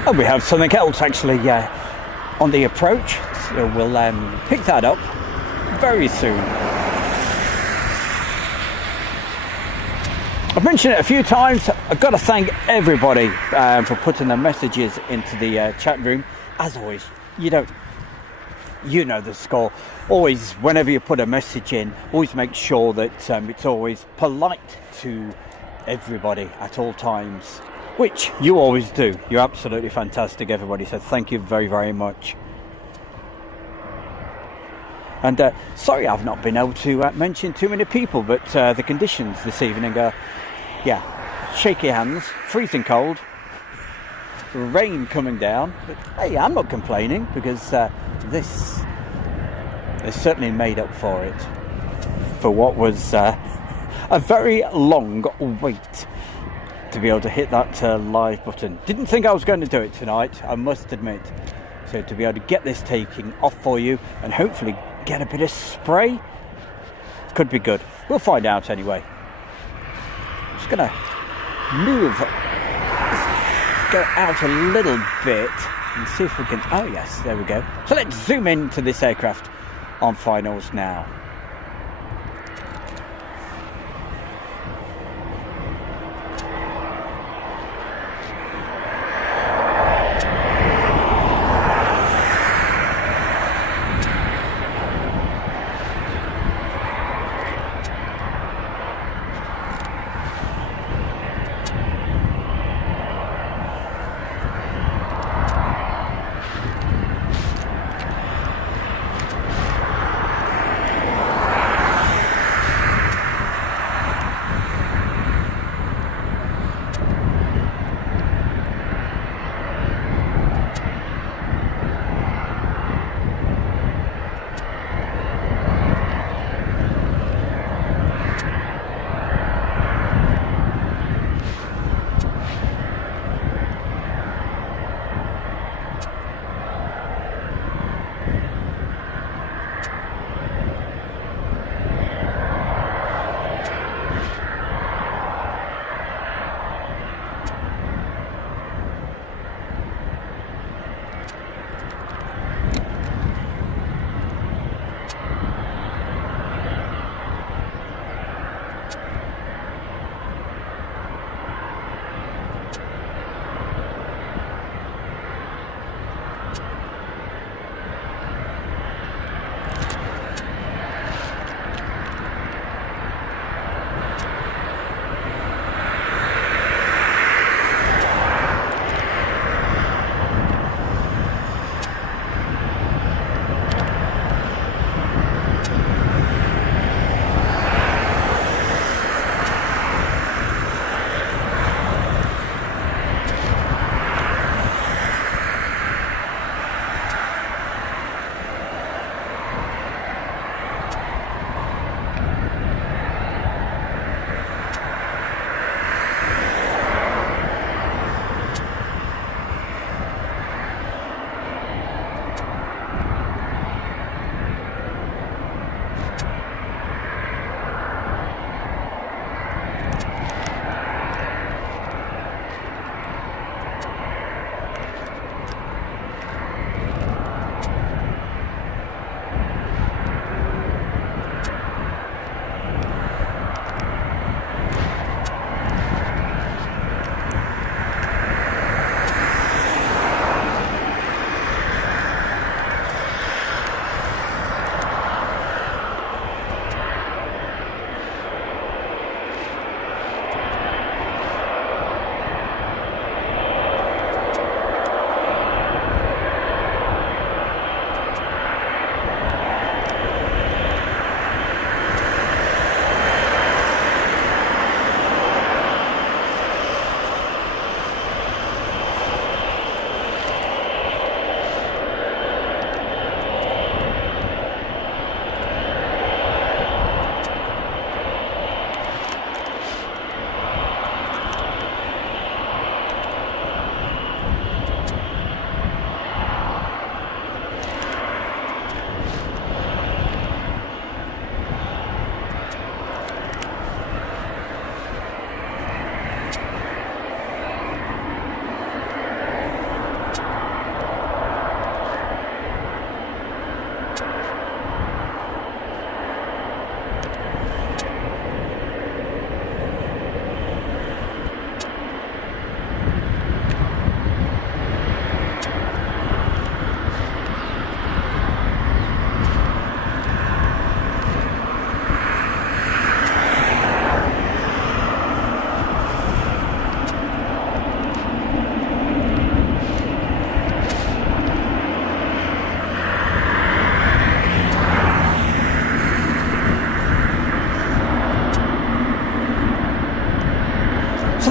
And we have something else actually on the approach, so we'll pick that up very soon. I've mentioned it a few times. I've got to thank everybody for putting their messages into the chat room. As always, you know the score. Always, whenever you put a message in, always make sure that it's always polite to everybody at all times, which you always do. You're absolutely fantastic, everybody. So thank you very, very much. And sorry I've not been able to mention too many people, but the conditions this evening are, shaky hands, freezing cold, rain coming down. But hey, I'm not complaining because this has certainly made up for it, for what was a very long wait to be able to hit that live button. Didn't think I was going to do it tonight, I must admit. So to be able to get this taking off for you and hopefully get a bit of spray could be good. We'll find out anyway. I'm just gonna move, go out a little bit and see if we can, oh yes, there we go. So let's zoom into this aircraft on finals now.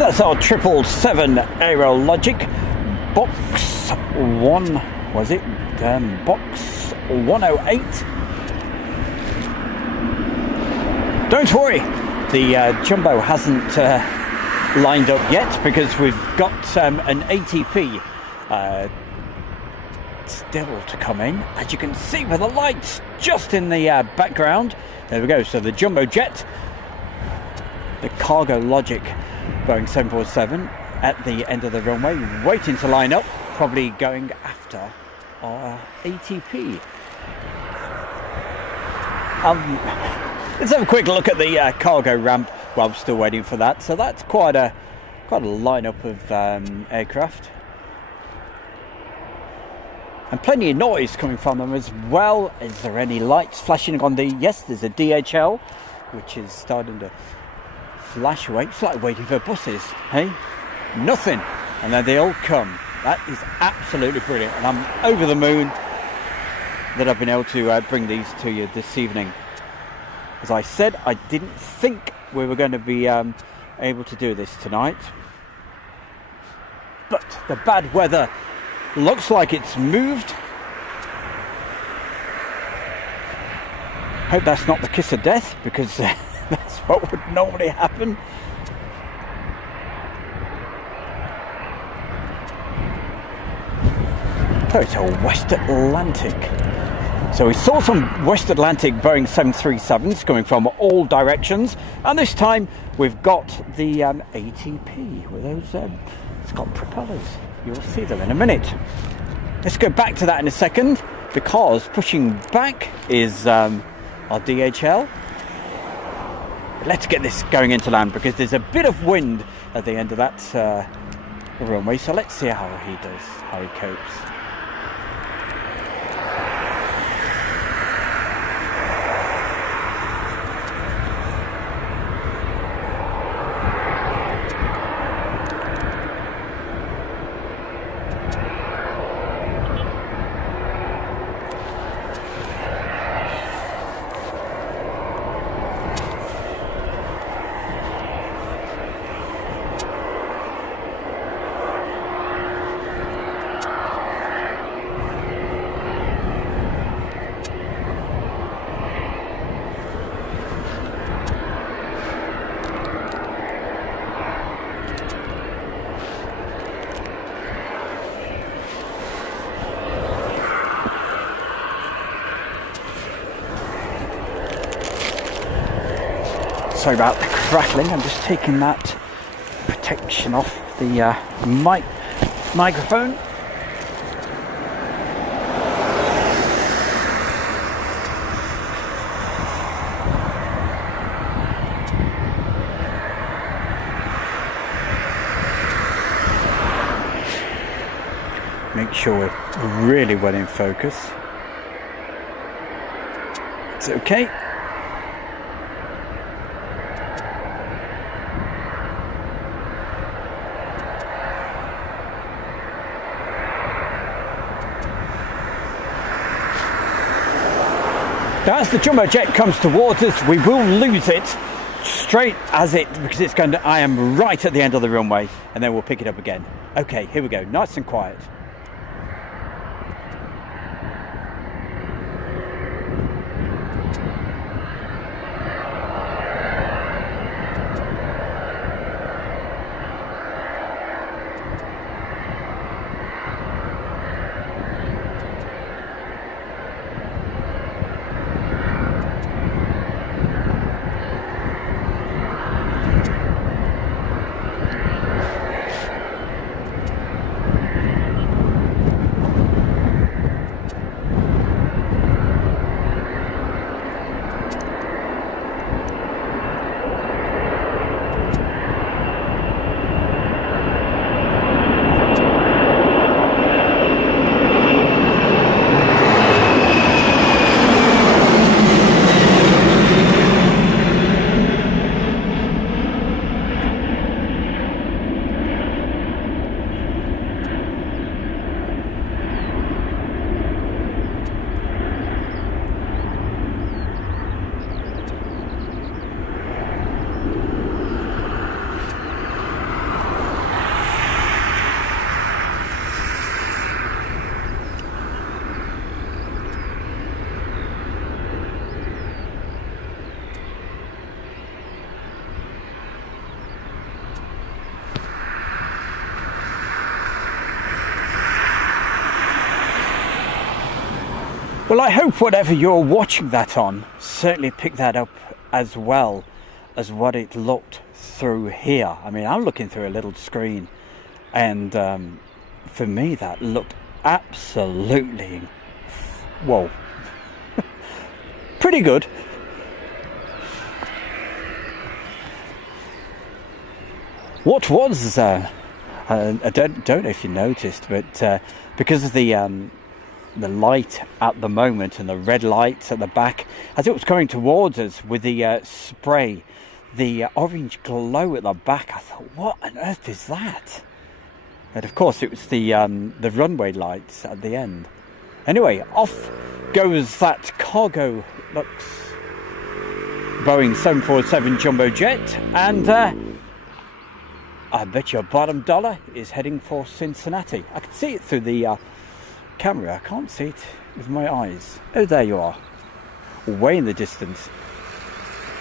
that's our 777 Aerologic box 1, was it? Box 108. Don't worry, the jumbo hasn't lined up yet because we've got an ATP still to come in, as you can see with the lights just in the background. There we go. So the jumbo jet, the Cargo Logic Boeing 747 at the end of the runway, waiting to line up, probably going after our ATP. Let's have a quick look at the cargo ramp while I'm still waiting for that. So that's quite a lineup of aircraft, and plenty of noise coming from them as well. Is there any lights flashing on the? Yes, there's a DHL which is starting to flash away. It's like waiting for buses, hey? Nothing, and then they all come. That is absolutely brilliant, and I'm over the moon that I've been able to bring these to you this evening. As I said, I didn't think we were going to be able to do this tonight, but the bad weather looks like it's moved. Hope that's not the kiss of death, because that's what would normally happen. So it's a West Atlantic. So we saw some West Atlantic Boeing 737s coming from all directions, and this time we've got the ATP with those. It's got propellers. You'll see them in a minute. Let's go back to that in a second, because pushing back is our DHL. Let's get this going into land, because there's a bit of wind at the end of that runway. So let's see how he does, how he copes. Sorry about the crackling, I'm just taking that protection off the microphone. Make sure we're really well in focus. It's okay. Now, as the jumbo jet comes towards us, we will lose it straight as it, because it's going to, I am right at the end of the runway, and then we'll pick it up again. Okay, here we go, nice and quiet. Well, I hope whatever you're watching that on certainly picked that up as well as what it looked through here. I mean, I'm looking through a little screen, and for me that looked absolutely, whoa, pretty good. What was I don't know if you noticed, but because of the light at the moment and the red lights at the back, as it was coming towards us with the spray, the orange glow at the back, I thought, what on earth is that? And of course it was the runway lights at the end. Anyway, off goes that cargo, looks Boeing 747 jumbo jet, and I bet your bottom dollar is heading for Cincinnati. I can see it through the camera. I can't see it with my eyes. Oh, there you are, way in the distance.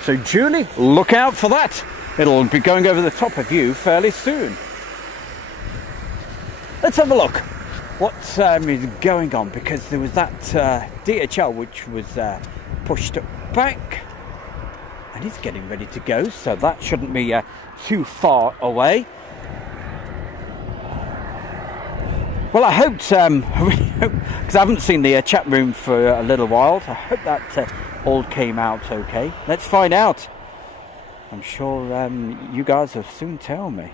So Julie, look out for that. It'll be going over the top of you fairly soon. Let's have a look what's is going on, because there was that DHL which was pushed back, and it's getting ready to go, so that shouldn't be too far away. Well, I hope, because I haven't seen the chat room for a little while, so I hope that all came out okay. Let's find out. I'm sure you guys will soon tell me.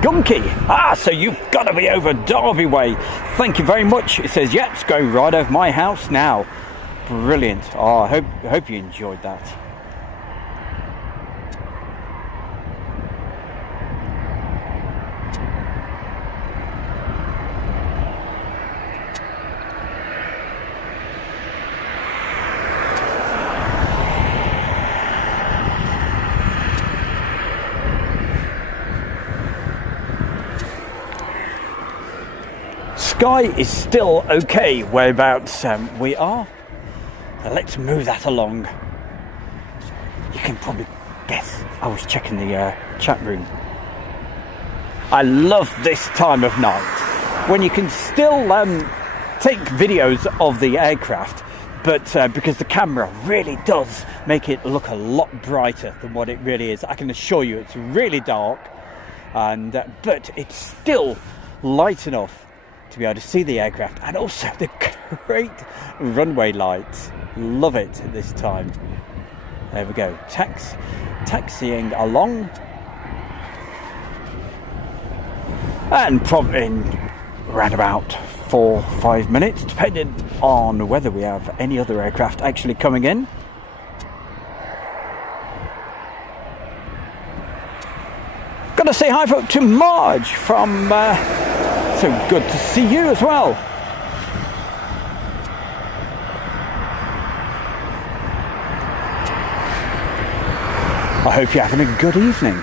Gunky, so you've got to be over Derby way. Thank you very much. It says, yep, it's going right over my house now. Brilliant. Oh, I hope you enjoyed that. Sky is still okay whereabouts we are. Let's move that along. You can probably guess I was checking the chat room. I love this time of night when you can still take videos of the aircraft, but because the camera really does make it look a lot brighter than what it really is. I can assure you it's really dark, and but it's still light enough to be able to see the aircraft, and also the great runway lights. Love it at this time. There we go, taxiing along, and probably in around about 4 or 5 minutes, depending on whether we have any other aircraft actually coming in. Gotta say hi to Marge from so good to see you as well. I hope you're having a good evening.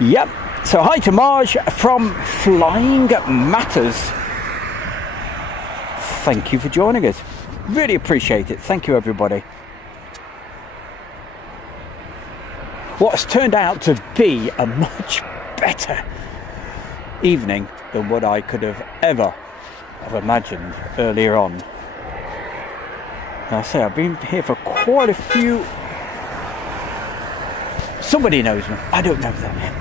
Yep, so hi to Marge from Flying Matters. Thank you for joining us. Really appreciate it. Thank you, everybody. What's turned out to be a much better evening than what I could have ever imagined earlier on. And I say I've been here for quite a few. Somebody knows me. I don't know them.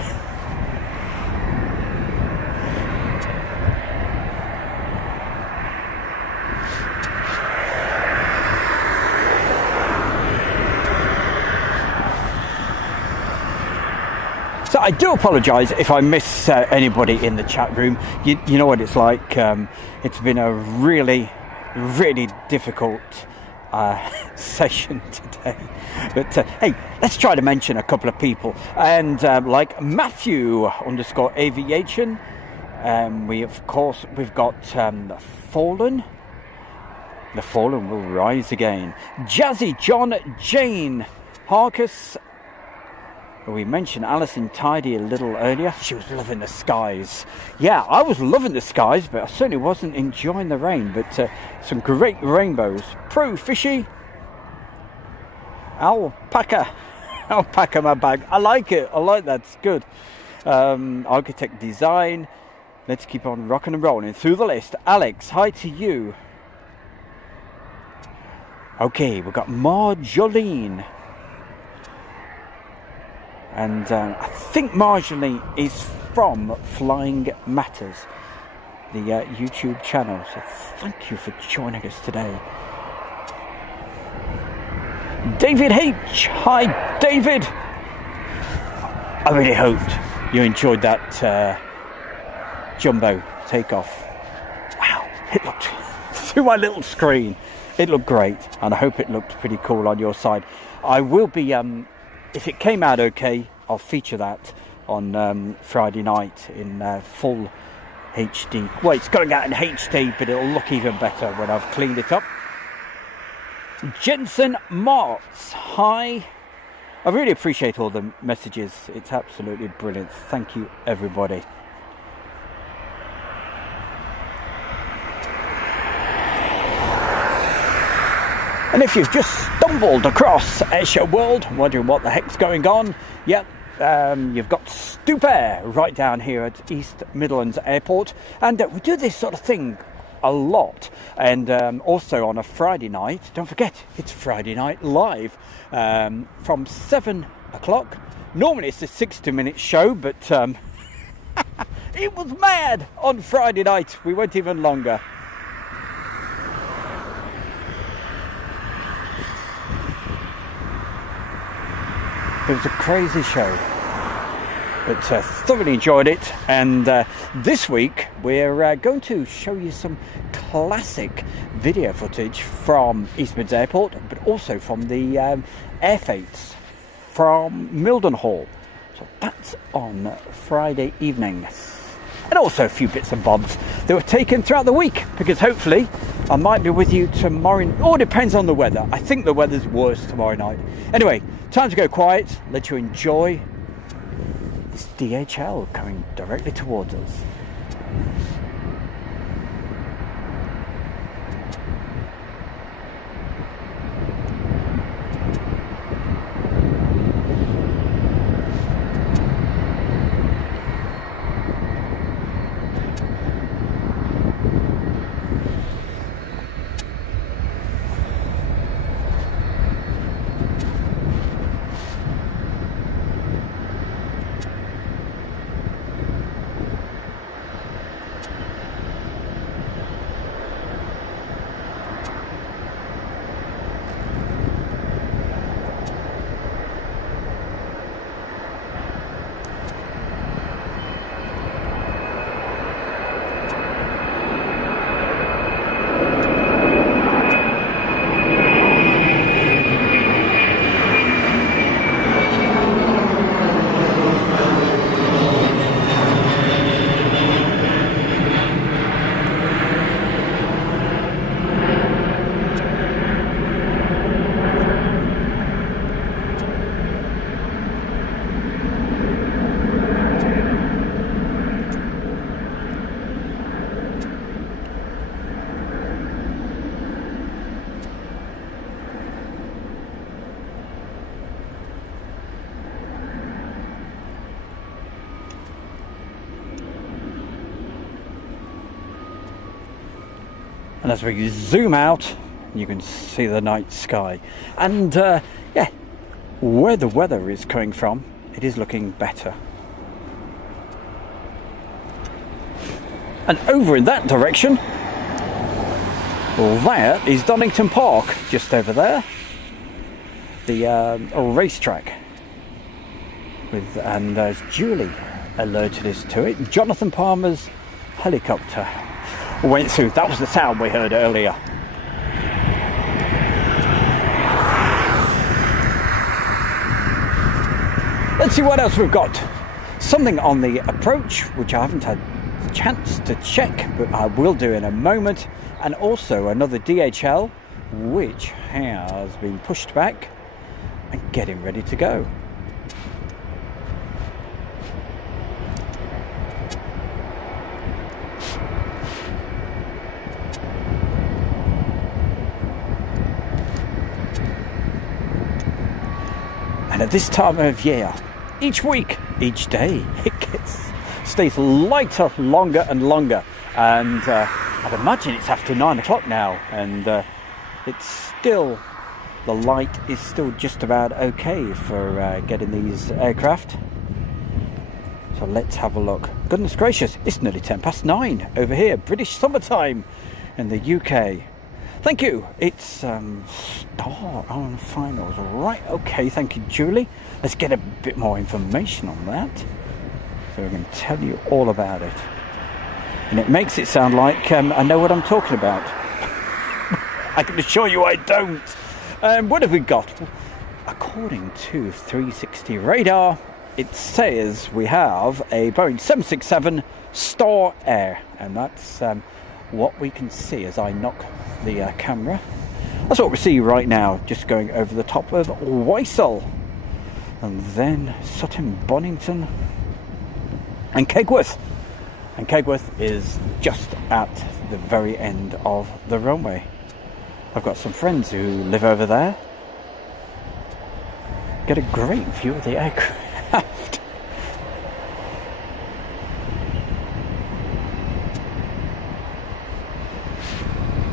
So I do apologise if I miss anybody in the chat room. You know what it's like. It's been a really, really difficult session today. But hey, let's try to mention a couple of people. And like Matthew _Aviation. We've got the Fallen. The Fallen will rise again. Jazzy John Jane Harkus. We mentioned Alison Tidy a little earlier. She was loving the skies. Yeah, I was loving the skies, but I certainly wasn't enjoying the rain. But some great rainbows. Pro Fishy. Alpaca. alpaca my bag. I like it. I like that. It's good. Architect design. Let's keep on rocking and rolling through the list. Alex, hi to you. Okay, we've got Marjolaine. And I think Marjolaine is from Flying Matters, the YouTube channel. So thank you for joining us today. David H. Hi, David. I really hoped you enjoyed that jumbo takeoff. Wow, it looked through my little screen. It looked great, and I hope it looked pretty cool on your side. I will be, if it came out okay, I'll feature that on Friday night in full HD. Well, it's going out in HD, but it'll look even better when I've cleaned it up. Jensen Martz, hi. I really appreciate all the messages. It's absolutely brilliant. Thank you, everybody. And if you've just stumbled across Airshow World, wondering what the heck's going on, yep, you've got Stupair right down here at East Midlands Airport. And we do this sort of thing a lot. And also on a Friday night, don't forget, it's Friday Night Live from 7 o'clock. Normally it's a 60-minute show, but it was mad on Friday night. We went even longer. It was a crazy show, but thoroughly enjoyed it. And this week we're going to show you some classic video footage from East Midlands Airport, but also from the airfields from Mildenhall. So that's on Friday evening. And also a few bits and bobs that were taken throughout the week, because hopefully I might be with you tomorrow. It all depends on the weather. I think the weather's worse tomorrow night. Anyway, time to go quiet. Let you enjoy this DHL coming directly towards us. And as we zoom out, you can see the night sky. And yeah, where the weather is coming from, it is looking better. And over in that direction, that is Donington Park, just over there. The racetrack. And Julie alerted us to it. Jonathan Palmer's helicopter went through. That was the sound we heard earlier. Let's see what else we've got. Something on the approach, which I haven't had a chance to check, but I will do in a moment. And also another DHL, which has been pushed back and getting ready to go. And at this time of year, each week, each day, it stays lighter, longer and longer. And I'd imagine it's after 9 o'clock now, and it's still, the light is still just about okay for getting these aircraft. So let's have a look. Goodness gracious, it's nearly 9:10 over here, British summertime in the UK. Thank you. It's Star on Finals. Right, okay, thank you, Julie. Let's get a bit more information on that, so we can tell you all about it. And it makes it sound like I know what I'm talking about. I can assure you I don't. What have we got? According to 360 radar, it says we have a Boeing 767 Star Air, and that's what we can see as I knock the camera. That's what we see right now, just going over the top of Walsall, and then Sutton Bonington and Kegworth. And Kegworth is just at the very end of the runway. I've got some friends who live over there. Get a great view of the aircraft.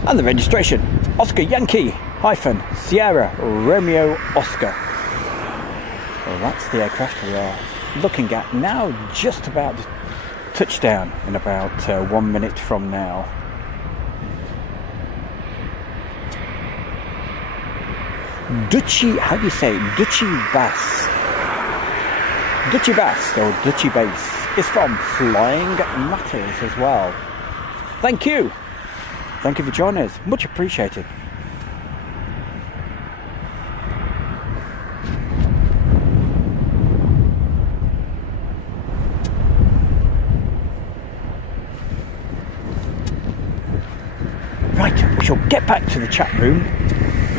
And the registration, Oscar Yankee hyphen Sierra Romeo Oscar. Well, that's the aircraft we are looking at now, just about to touchdown in about 1 minute from now. Dutchy, how do you say it? Dutchy Bass. Dutchy Bass or Dutchy Base is from Flying Matters as well. Thank you. Thank you for joining us. Much appreciated. Right, we shall get back to the chat room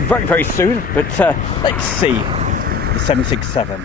very, very soon, but let's see the 767.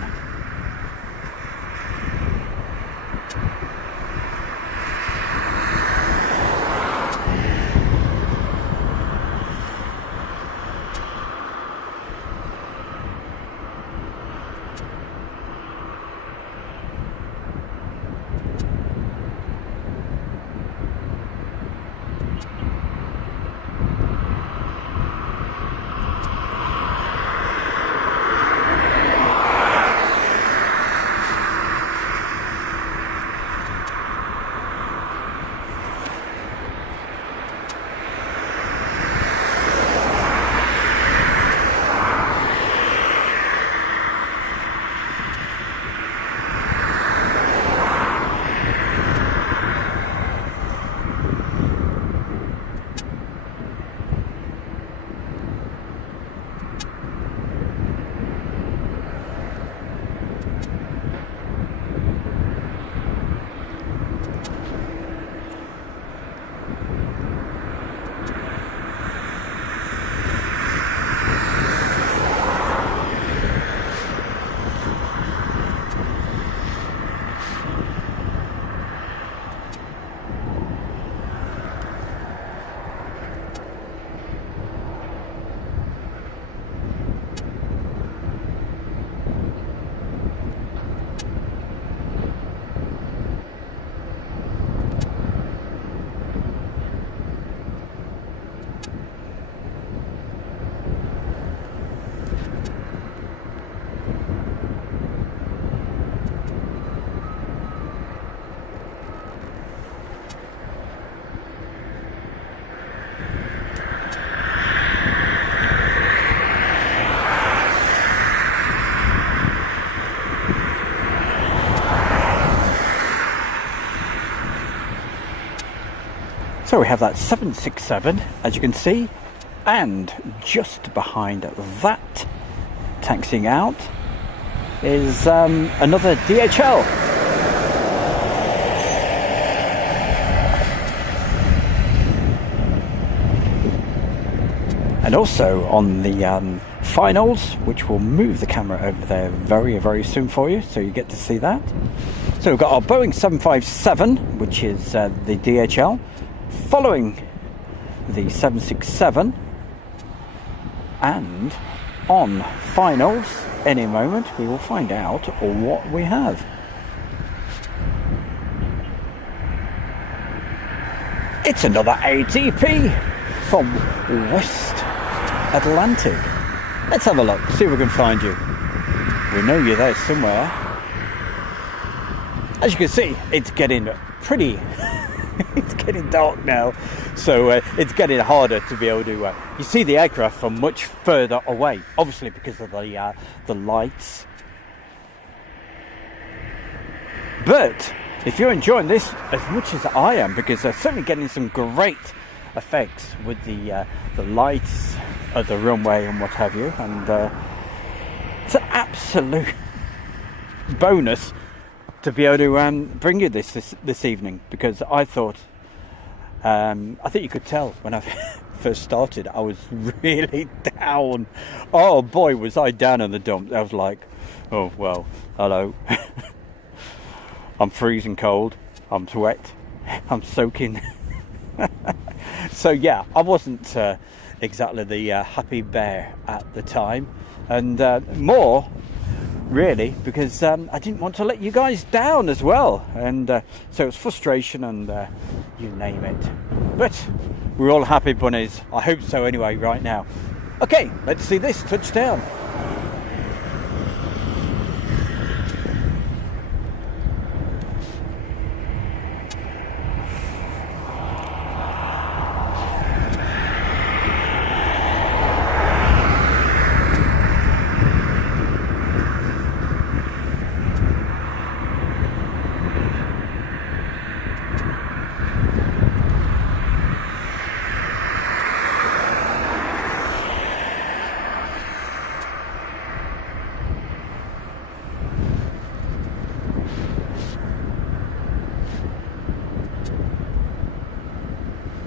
So we have that 767, as you can see, and just behind that, taxiing out, is another DHL. And also on the finals, which will move the camera over there very, very soon for you, so you get to see that. So we've got our Boeing 757, which is the DHL, following the 767, and on finals. Any moment we will find out what we have. It's another ATP from West Atlantic. Let's have a look, see if we can find you. We know you're there somewhere. As you can see, it's getting pretty it's getting dark now, so it's getting harder to be able to you see the aircraft from much further away, obviously because of the lights. But if you're enjoying this as much as I am, because they're certainly getting some great effects with the lights of the runway and what have you, and it's an absolute bonus to be able to bring you this evening, because I thought I think you could tell when I first started I was really down. Oh boy, was I down in the dumps. I was like, oh well, hello. I'm freezing cold, I'm wet, I'm soaking. So yeah, I wasn't exactly the happy bear at the time, and more really because I didn't want to let you guys down as well, and so it's frustration and you name it. But we're all happy bunnies, I hope so anyway right now. Okay, let's see this touchdown.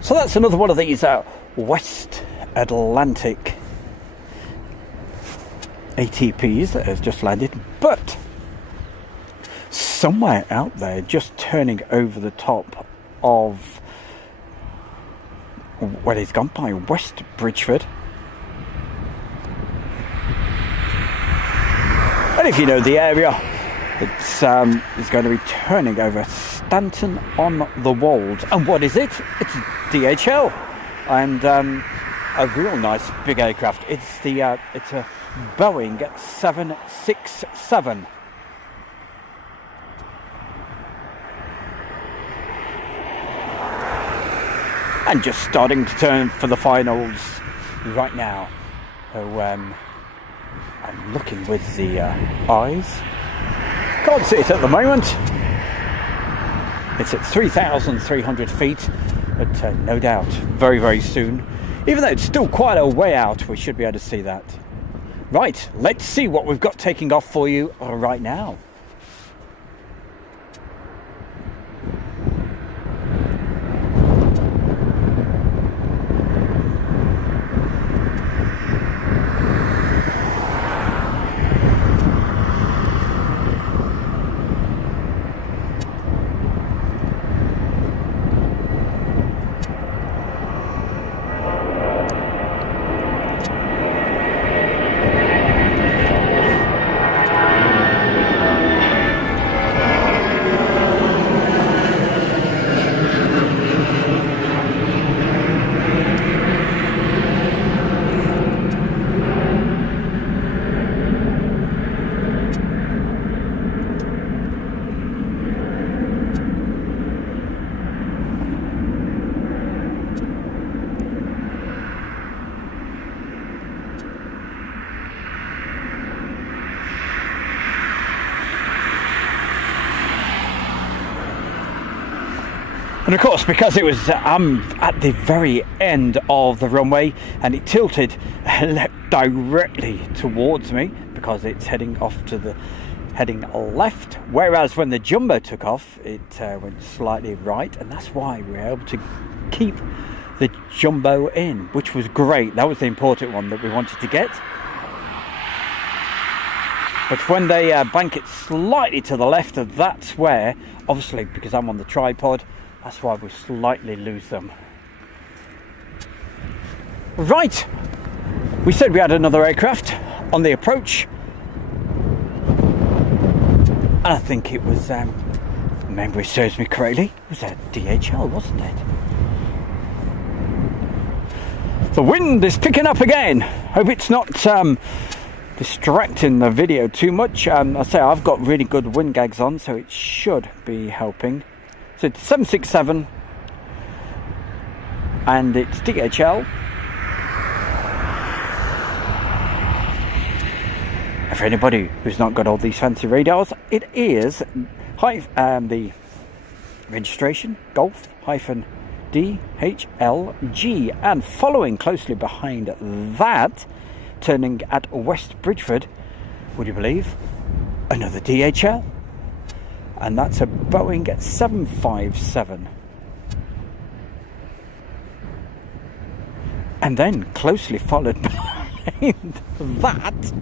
So that's another one of these West Atlantic ATPs that has just landed, but somewhere out there, just turning over the top of, well, it's gone by West Bridgeford. And if you know the area, it's going to be turning over Stanton on the Wold. And what is it? It's DHL, and a real nice big aircraft. It's a Boeing 767. And just starting to turn for the finals right now. So I'm looking with the eyes. Can't see it at the moment. It's at 3,300 feet, but no doubt very, very soon. Even though it's still quite a way out, we should be able to see that. Right, let's see what we've got taking off for you right now. And of course, because it was at the very end of the runway and it tilted directly towards me because it's heading left, whereas when the jumbo took off it went slightly right, and that's why we were able to keep the jumbo in, which was great. That was the important one that we wanted to get. But when they bank it slightly to the left, that's where, obviously because I'm on the tripod, that's why we slightly lose them. Right, we said we had another aircraft. on the approach. And I think it was, if memory serves me correctly, it was a DHL, wasn't it? The wind is picking up again. Hope it's not distracting the video too much. I say I've got really good wind gags on, so it should be helping. So it's 767 and it's DHL. And for anybody who's not got all these fancy radars, it is the registration Golf-DHLG, and following closely behind that, turning at West Bridgeford, would you believe, another DHL, and that's a Boeing 757. And then closely followed behind that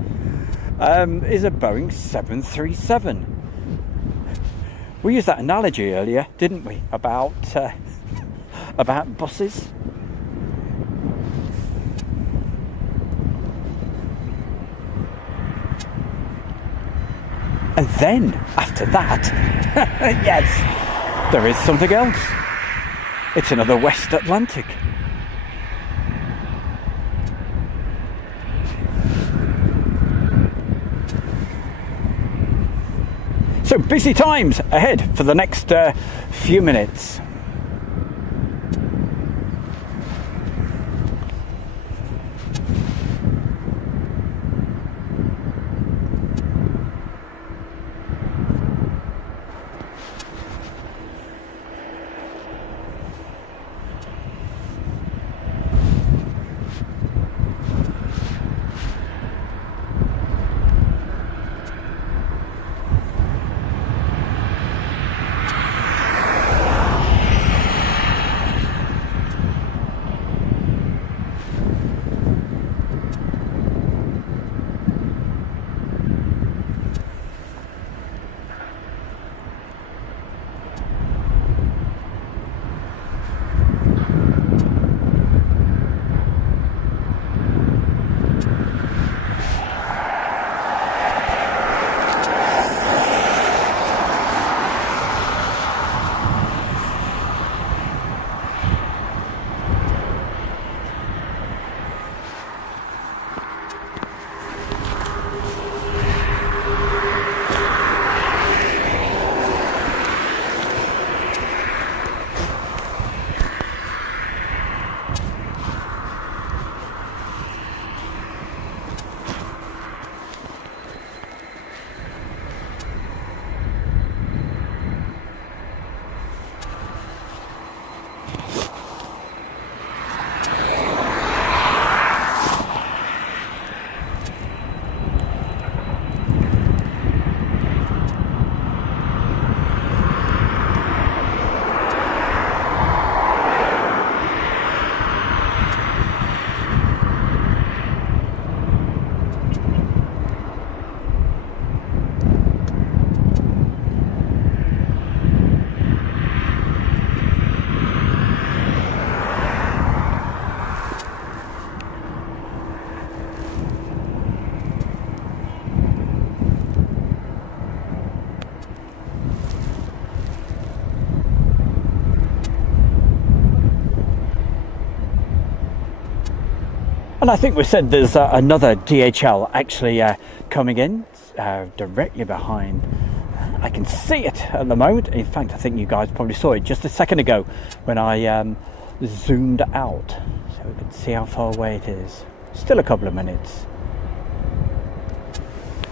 is a Boeing 737. We used that analogy earlier, didn't we, about buses? And then, after that, yes, there is something else. It's another West Atlantic. So busy times ahead for the next few minutes. And I think we said there's another DHL actually coming in directly behind. I can see it at the moment. In fact, I think you guys probably saw it just a second ago when I zoomed out, so we can see how far away it is. Still a couple of minutes.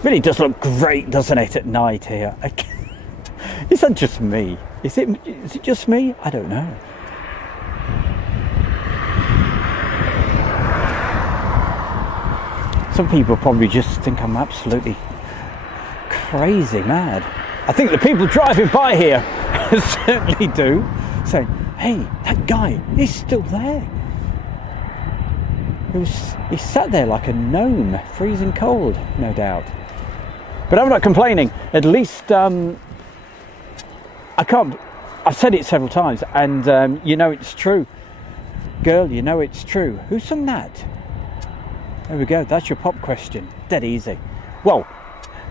Really does look great, doesn't it, at night here? Is that just me? Is it just me? I don't know. Some people probably just think I'm absolutely crazy mad. I think the people driving by here certainly do, saying, hey, that guy, he's still there. He sat there like a gnome, freezing cold, no doubt. But I'm not complaining. At least I've said it several times, and you know it's true. Girl, you know it's true. Who sung that? There we go, that's your pop question. dead easy. Well,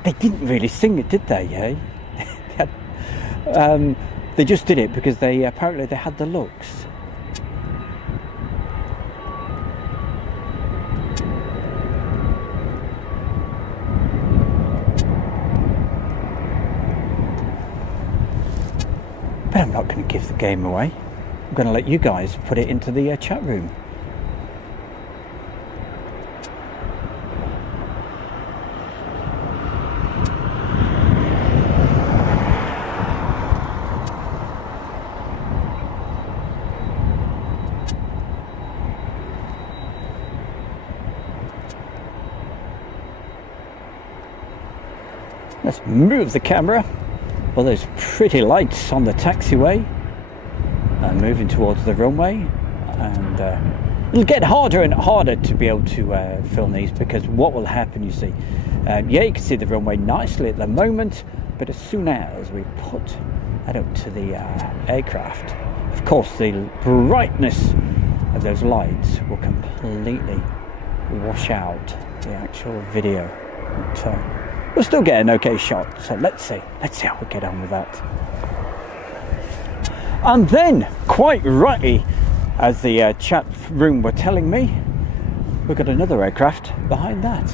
they didn't really sing it, did they? They just did it because they apparently they had the looks. But I'm not going to give the game away. I'm going to let you guys put it into the chat room. Let's move the camera. Well, there's pretty lights on the taxiway, moving towards the runway, and it'll get harder and harder to be able to film these, because what will happen, you see, yeah, you can see the runway nicely at the moment, but as soon as we put that up to the aircraft, of course the brightness of those lights will completely wash out the actual video. But, we'll still get an okay shot, so let's see how we get on with that. And then, quite rightly, as the chat room were telling me, we've got another aircraft behind that.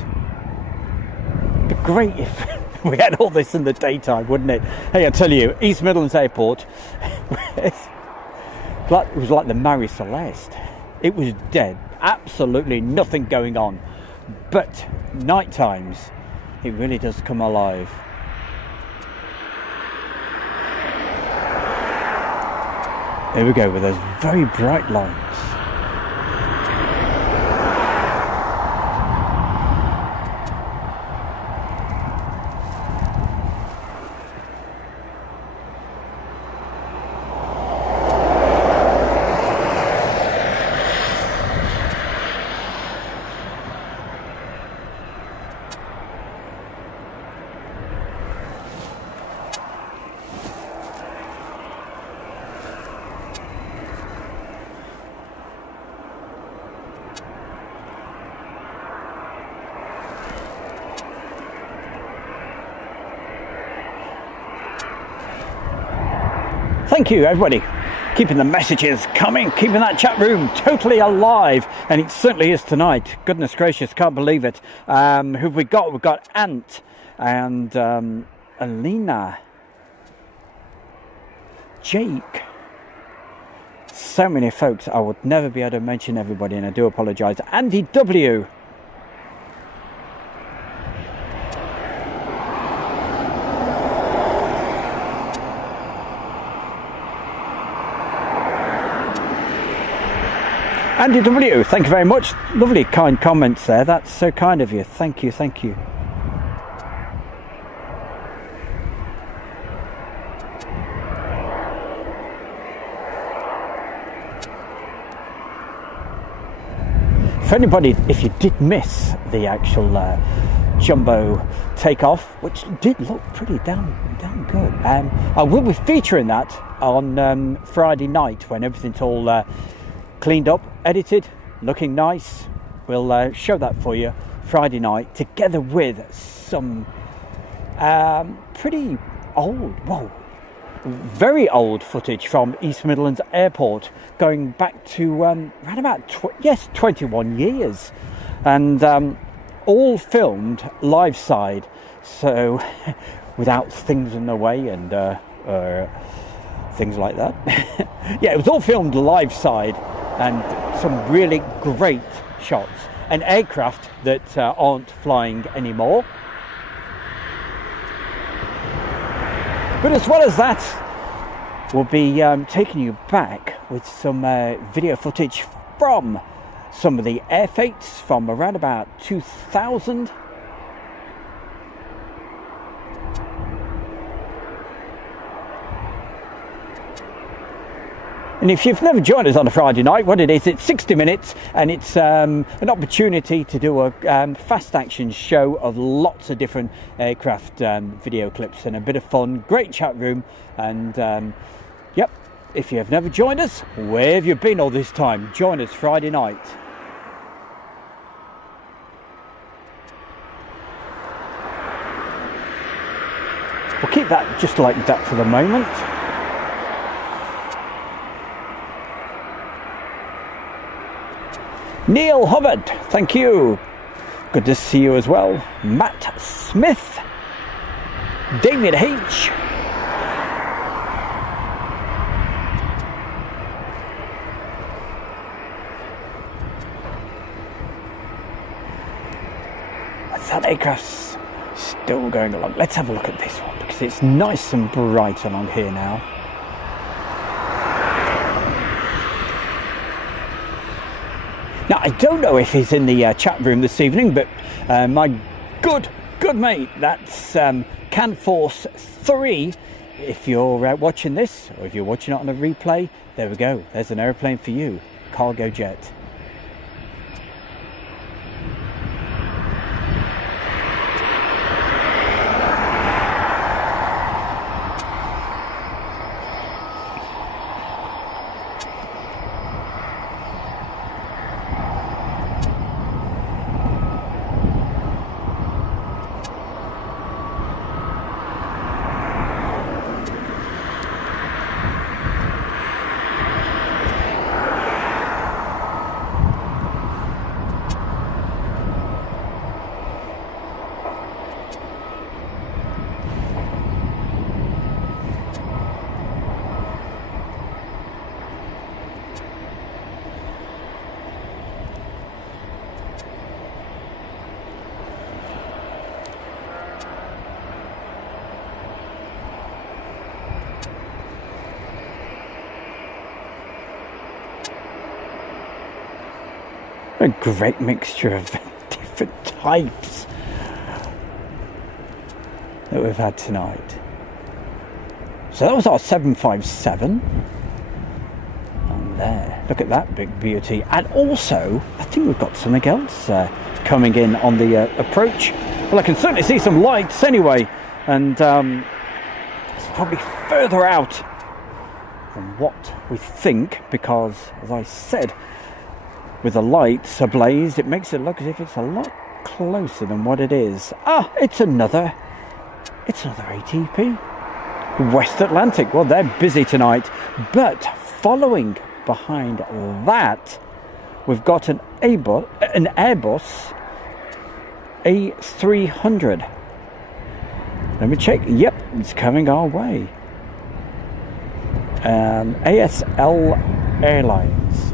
It'd be great if we had all this in the daytime, wouldn't it? Hey, I tell you, East Midlands Airport, it was like the Marie Celeste. It was dead, absolutely nothing going on. But night times, it really does come alive. There we go with those very bright lights. Thank you, everybody. Keeping the messages coming, keeping that chat room totally alive. And it certainly is tonight. Goodness gracious, can't believe it. Who have we got? We've got Ant and Alina. Jake. So many folks. I would never be able to mention everybody, and I do apologise. Andy W. Andy W, thank you very much. Lovely, kind comments there. That's so kind of you. Thank you, thank you. For anybody, if you did miss the actual jumbo takeoff, which did look pretty damn good, I will be featuring that on Friday night when everything's all cleaned up, edited, looking nice. We'll show that for you Friday night, together with some pretty old, very old footage from East Midlands Airport, going back to around about 21 years, and all filmed live side, so without things in the way and things like that. Yeah, it was all filmed live side, and some really great shots, and aircraft that aren't flying anymore. But as well as that, we'll be taking you back with some video footage from some of the air fates from around about 2000. And if you've never joined us on a Friday night, what it is, it's 60 minutes, and it's an opportunity to do a fast action show of lots of different aircraft video clips and a bit of fun, great chat room. And yep, if you have never joined us, where have you been all this time? Join us Friday night. keep that just like that for the moment. Neil Hubbard, thank you. Good to see you as well. Matt Smith. David H. That aircraft's still going along. Let's have a look at this one because it's nice and bright along here now. Now, I don't know if he's in the chat room this evening, but my good mate, that's CanForce 3. If you're watching this, or if you're watching it on a replay, there we go. There's an airplane for you, cargo jet. A great mixture of different types that we've had tonight. So that was our 757. And there, look at that big beauty. And also, I think we've got something else coming in on the approach. Well, I can certainly see some lights anyway. And it's probably further out than what we think, because, as I said, with the lights ablaze, it makes it look as if it's a lot closer than what it is. Ah, it's another ATP. West Atlantic. Well, they're busy tonight. But following behind that, we've got an Airbus A300. Let me check. Yep, it's coming our way. ASL Airlines.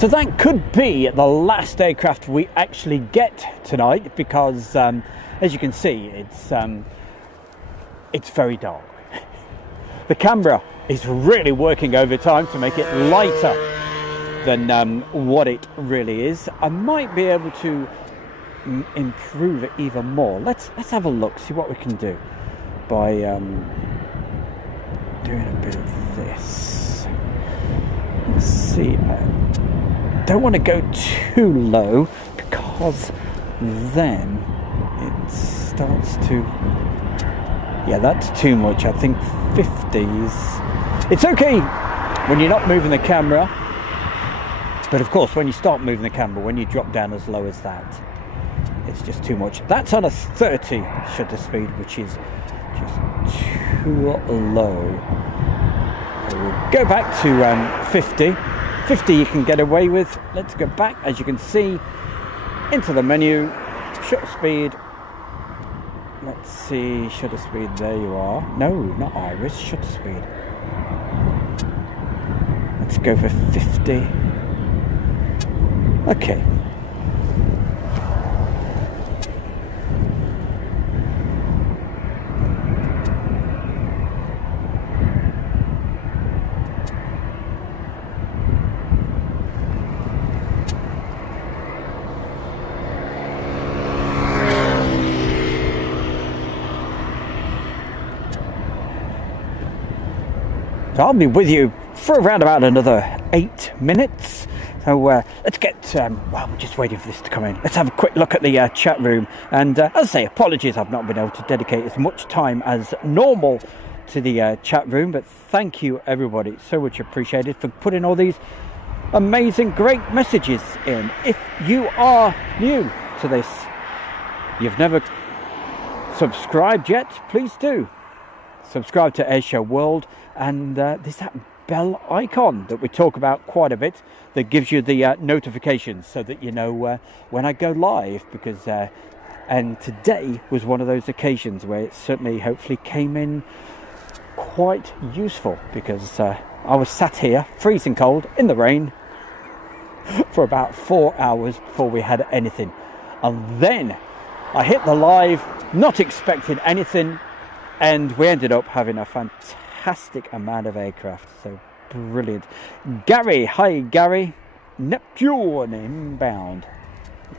So that could be the last aircraft we actually get tonight, because as you can see, it's very dark. The camera is really working overtime to make it lighter than what it really is. I might be able to improve it even more. Let's have a look, see what we can do by doing a bit of this. Let's see. Don't want to go too low, because then it starts to, yeah, that's too much. I think 50s. It's okay when you're not moving the camera, but of course when you start moving the camera, when you drop down as low as that, it's just too much. That's on a 30 shutter speed, which is just too low. So we'll go back to 50. 50 you can get away with. Let's go back, as you can see, into the menu, shutter speed. Let's see, shutter speed, there you are. No, not iris, shutter speed. Let's go for 50. Okay. So I'll be with you for around about another 8 minutes. So let's get, well, we're just waiting for this to come in. Let's have a quick look at the chat room. And as I say, apologies, I've not been able to dedicate as much time as normal to the chat room. But thank you, everybody. It's so much appreciated for putting all these amazing, great messages in. If you are new to this, you've never subscribed yet, please do. Subscribe to Airshow World, and there's that bell icon that we talk about quite a bit that gives you the notifications so that you know when I go live, because and today was one of those occasions where it certainly hopefully came in quite useful, because I was sat here freezing cold in the rain for about 4 hours before we had anything, and then I hit the live not expecting anything, and we ended up having a fantastic amount of aircraft. So brilliant. Gary, hi Gary. Neptune inbound,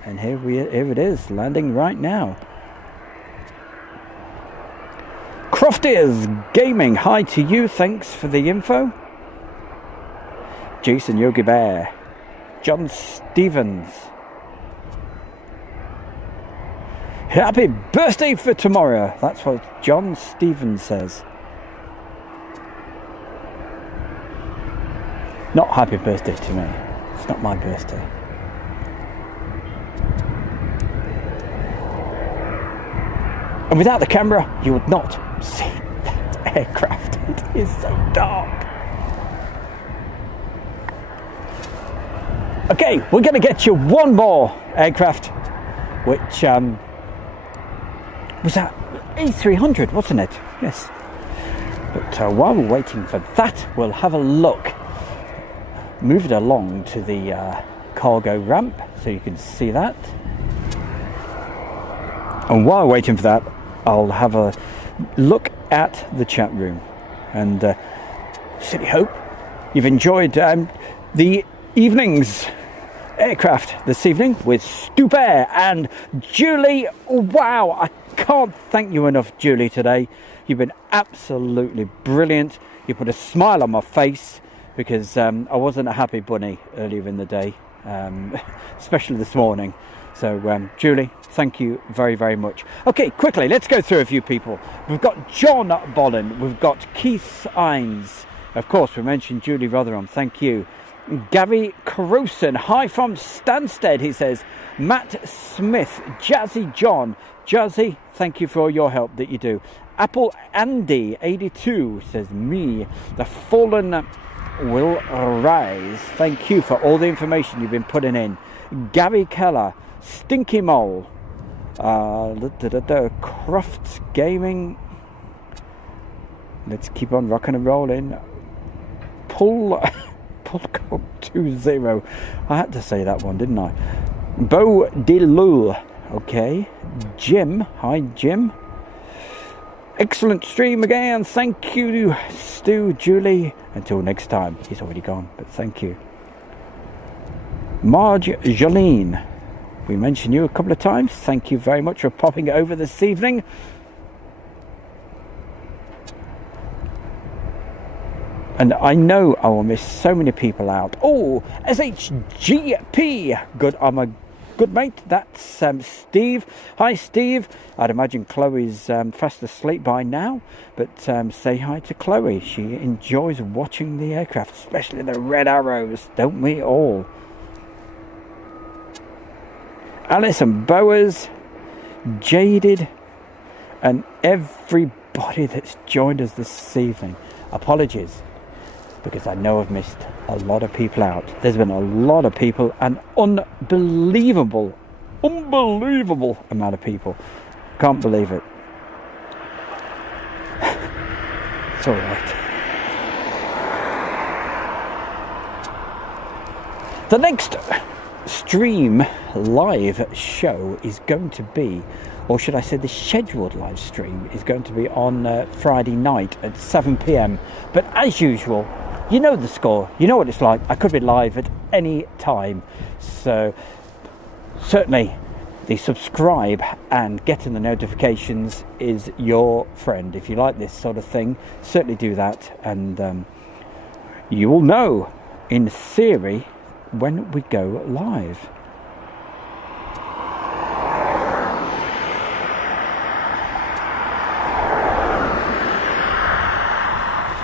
and here it is, landing right now. Croftiers Gaming, hi to you, thanks for the info. Jason Yogi Bear, John Stevens, happy birthday for tomorrow. That's what John Stevens says. Not happy birthday to me. It's not my birthday. And without the camera, you would not see that aircraft. It is so dark. Okay, we're going to get you one more aircraft, which was that A300, wasn't it? Yes. But while we're waiting for that, we'll have a look. Move it along to the cargo ramp so you can see that. And while waiting for that, I'll have a look at the chat room. And certainly hope you've enjoyed the evening's aircraft this evening with Stu Bear and Julie. Wow, I can't thank you enough, Julie, today. You've been absolutely brilliant. You put a smile on my face, because I wasn't a happy bunny earlier in the day, especially this morning. So Julie, thank you very, very much. Okay, quickly, let's go through a few people. We've got John Bollen, we've got Keith Ines, of course we mentioned Julie Rotherham, thank you. Gary Caruson, hi from Stansted, he says. Matt Smith, Jazzy John. Jazzy, thank you for all your help that you do. Apple Andy 82 says, me, the fallen will rise. Thank you for all the information you've been putting in. Gary Keller, Stinky Mole, Crofts Gaming. Let's keep on rocking and rolling. Pull code 20. I had to say that one, didn't I? Bo Delul. Okay. Jim. Hi, Jim. Excellent stream again. Thank you, Stu, Julie. Until next time. He's already gone, but thank you. Marge Jolene. We mentioned you a couple of times. Thank you very much for popping over this evening. And I know I will miss so many people out. Oh, SHGP. Good, I'm a good mate. That's Steve. Hi, Steve. I'd imagine Chloe's fast asleep by now. But say hi to Chloe. She enjoys watching the aircraft, especially the red arrows. Don't we all? Alison Bowers, Jaded, and everybody that's joined us this evening. Apologies, because I know I've missed a lot of people out. There's been a lot of people, an unbelievable amount of people. Can't believe it. It's all right. The next stream live show is going to be, or should I say the scheduled live stream is going to be on Friday night at 7 p.m. But as usual, you know the score, you know what it's like. I could be live at any time. So certainly the subscribe and getting the notifications is your friend. If you like this sort of thing, certainly do that, and you will know in theory when we go live.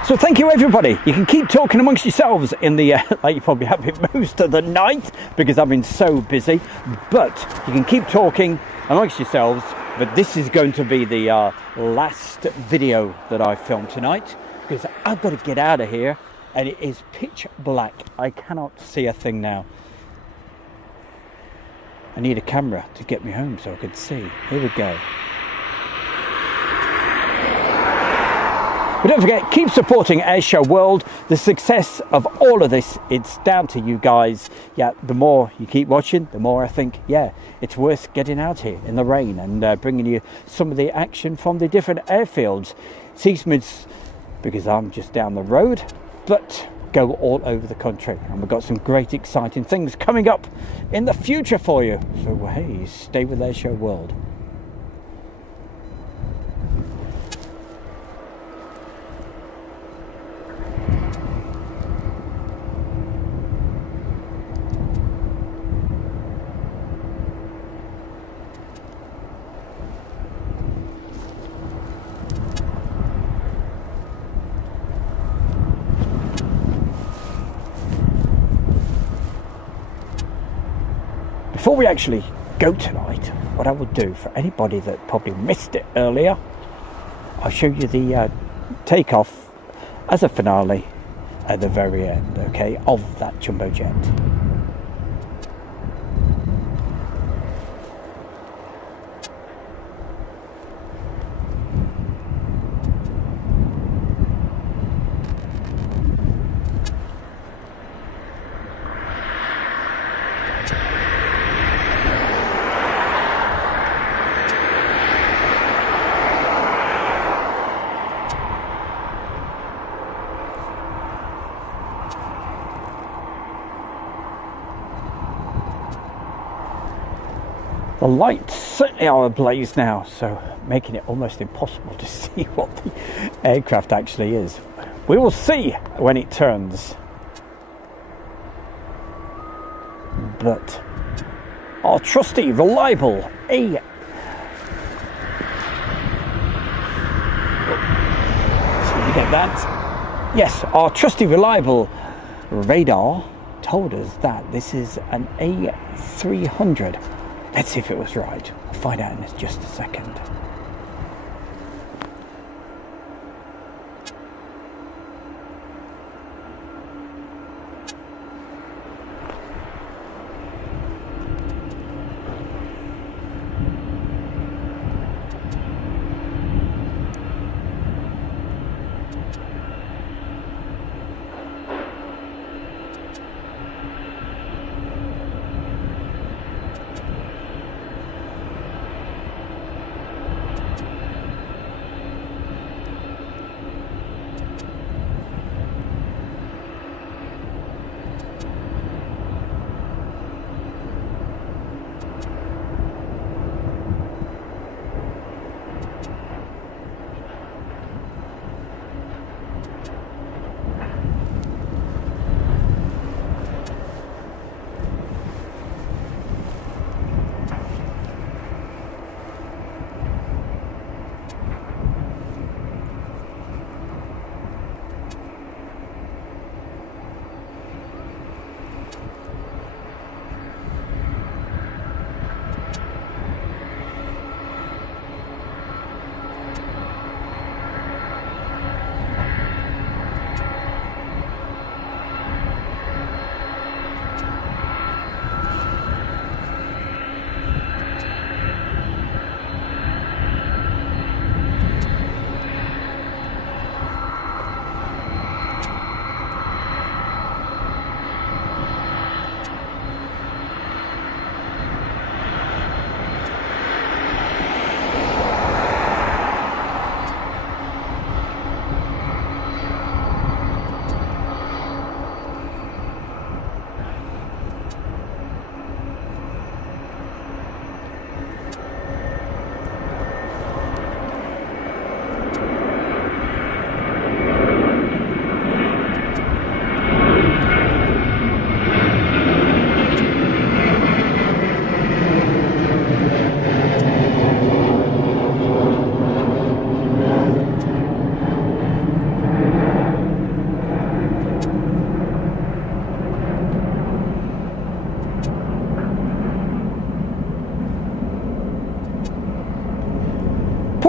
So thank you, everybody. You can keep talking amongst yourselves in the like you probably have been most of the night because I've been so busy, but you can keep talking amongst yourselves. But this is going to be the last video that I filmed tonight, because I've got to get out of here and it is pitch black. I cannot see a thing now. I need a camera to get me home so I could see. Here we go. But don't forget, keep supporting Airshow World. The success of all of this, it's down to you guys. Yeah, the more you keep watching, the more I think, yeah, it's worth getting out here in the rain and bringing you some of the action from the different airfields. Seasmids, because I'm just down the road, but go all over the country. And we've got some great, exciting things coming up in the future for you. So, hey, stay with Airshow World. Before we actually go tonight, what I will do for anybody that probably missed it earlier, I'll show you the takeoff as a finale at the very end, okay, of that jumbo jet. The lights certainly are ablaze now, so making it almost impossible to see what the aircraft actually is. We will see when it turns. But our trusty, reliable So you get that? Yes, our trusty, reliable radar told us that this is an A300. Let's see if it was right. We'll find out in just a second.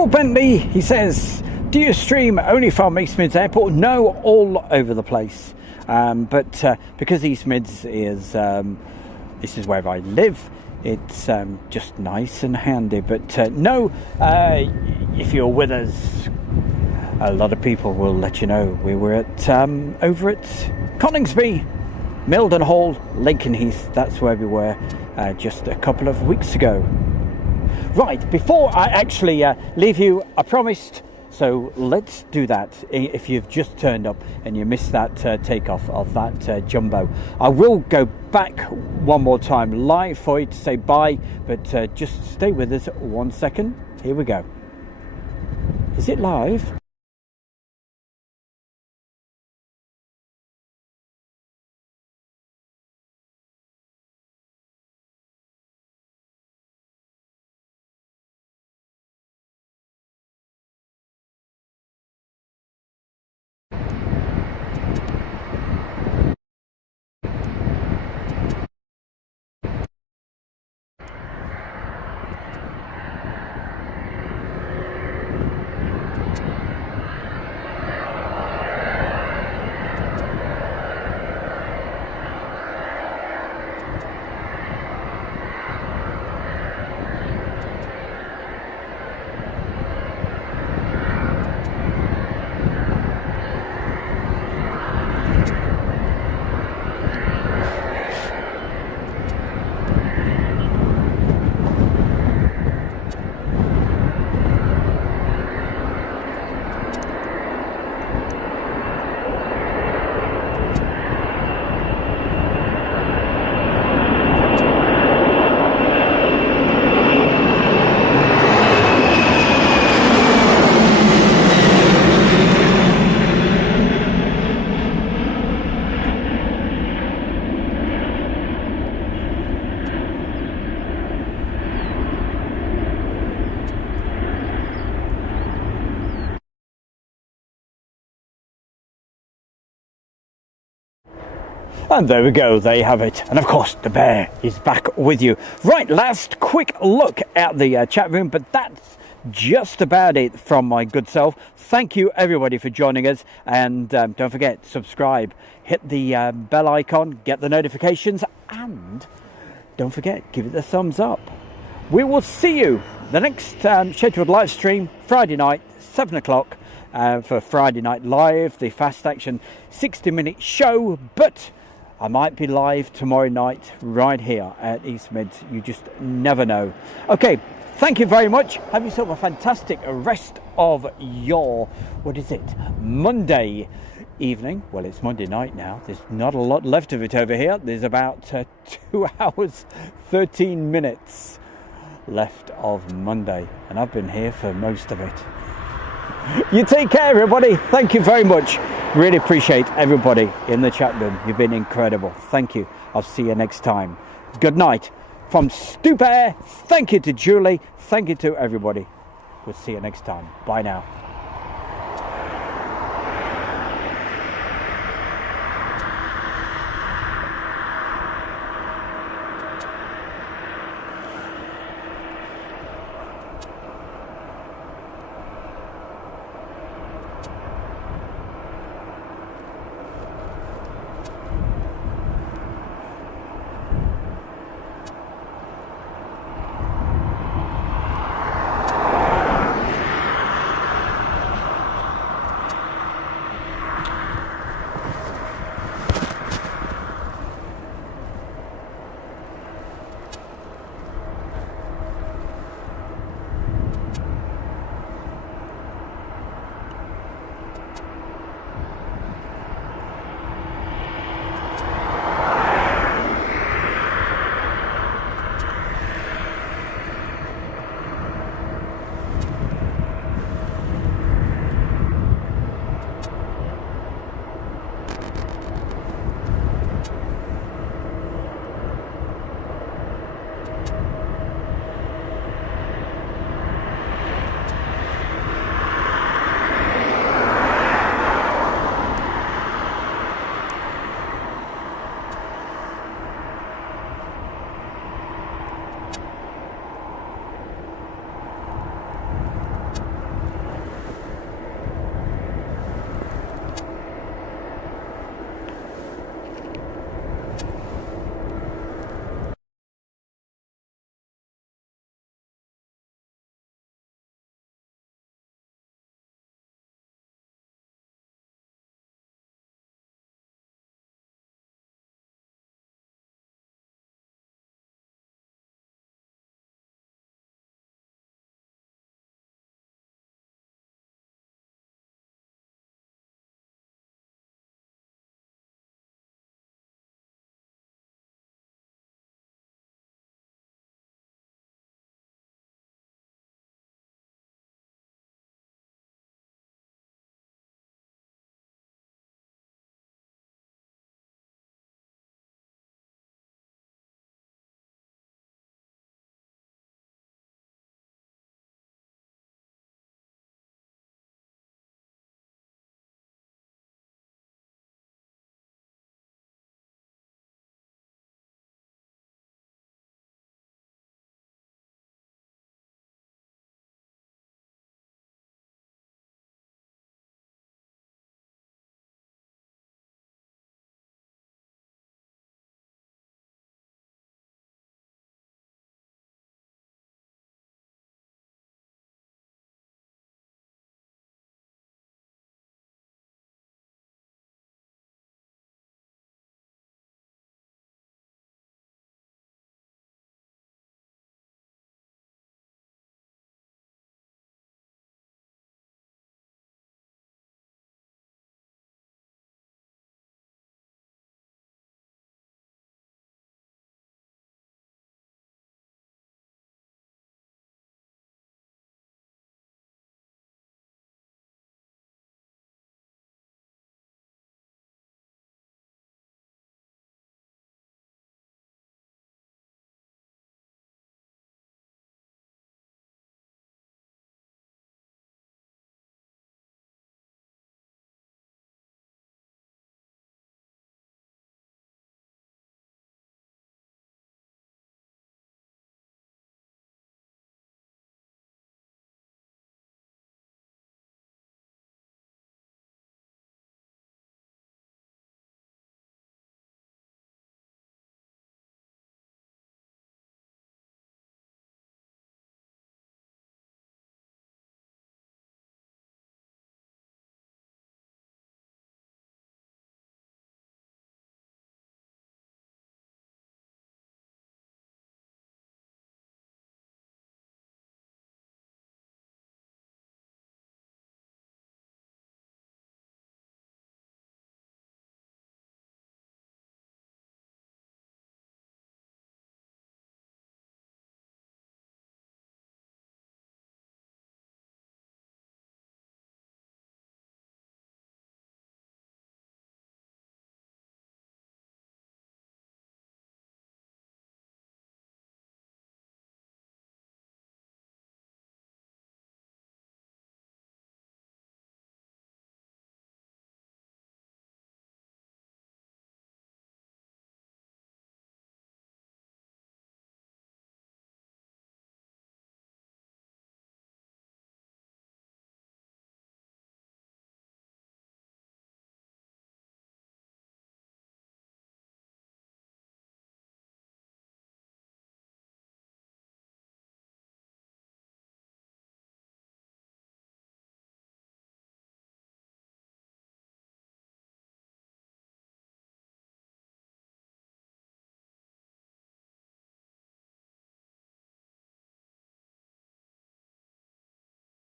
Paul Bentley, he says, do you stream only from East Mids Airport? No, all over the place. But because East Mids is, this is where I live, it's just nice and handy. But no, if you're with us, a lot of people will let you know. We were at over at Coningsby, Milden Hall, Lakenheath. That's where we were just a couple of weeks ago. Right, before I actually leave you, I promised, so let's do that. If you've just turned up and you missed that takeoff of that jumbo, I will go back one more time live for you to say bye, but just stay with us 1 second. Here we go. Is it live? And there we go, there you have it. And of course, the bear is back with you. Right, last quick look at the chat room, but that's just about it from my good self. Thank you everybody for joining us, and don't forget, subscribe, hit the bell icon, get the notifications, and don't forget, give it a thumbs up. We will see you the next scheduled live stream Friday night, 7 o'clock for Friday Night Live, the Fast Action 60-minute show. But I might be live tomorrow night right here at East Mids. You just never know. Okay, thank you very much. Have yourself a fantastic rest of your, what is it, Monday evening. Well, it's Monday night now. There's not a lot left of it over here. There's about 2 hours, 13 minutes left of Monday. And I've been here for most of it. You take care, everybody. Thank you very much. Really appreciate everybody in the chat room. You've been incredible. Thank you. I'll see you next time. Good night from Stu Bear. Thank you to Julie. Thank you to everybody. We'll see you next time. Bye now.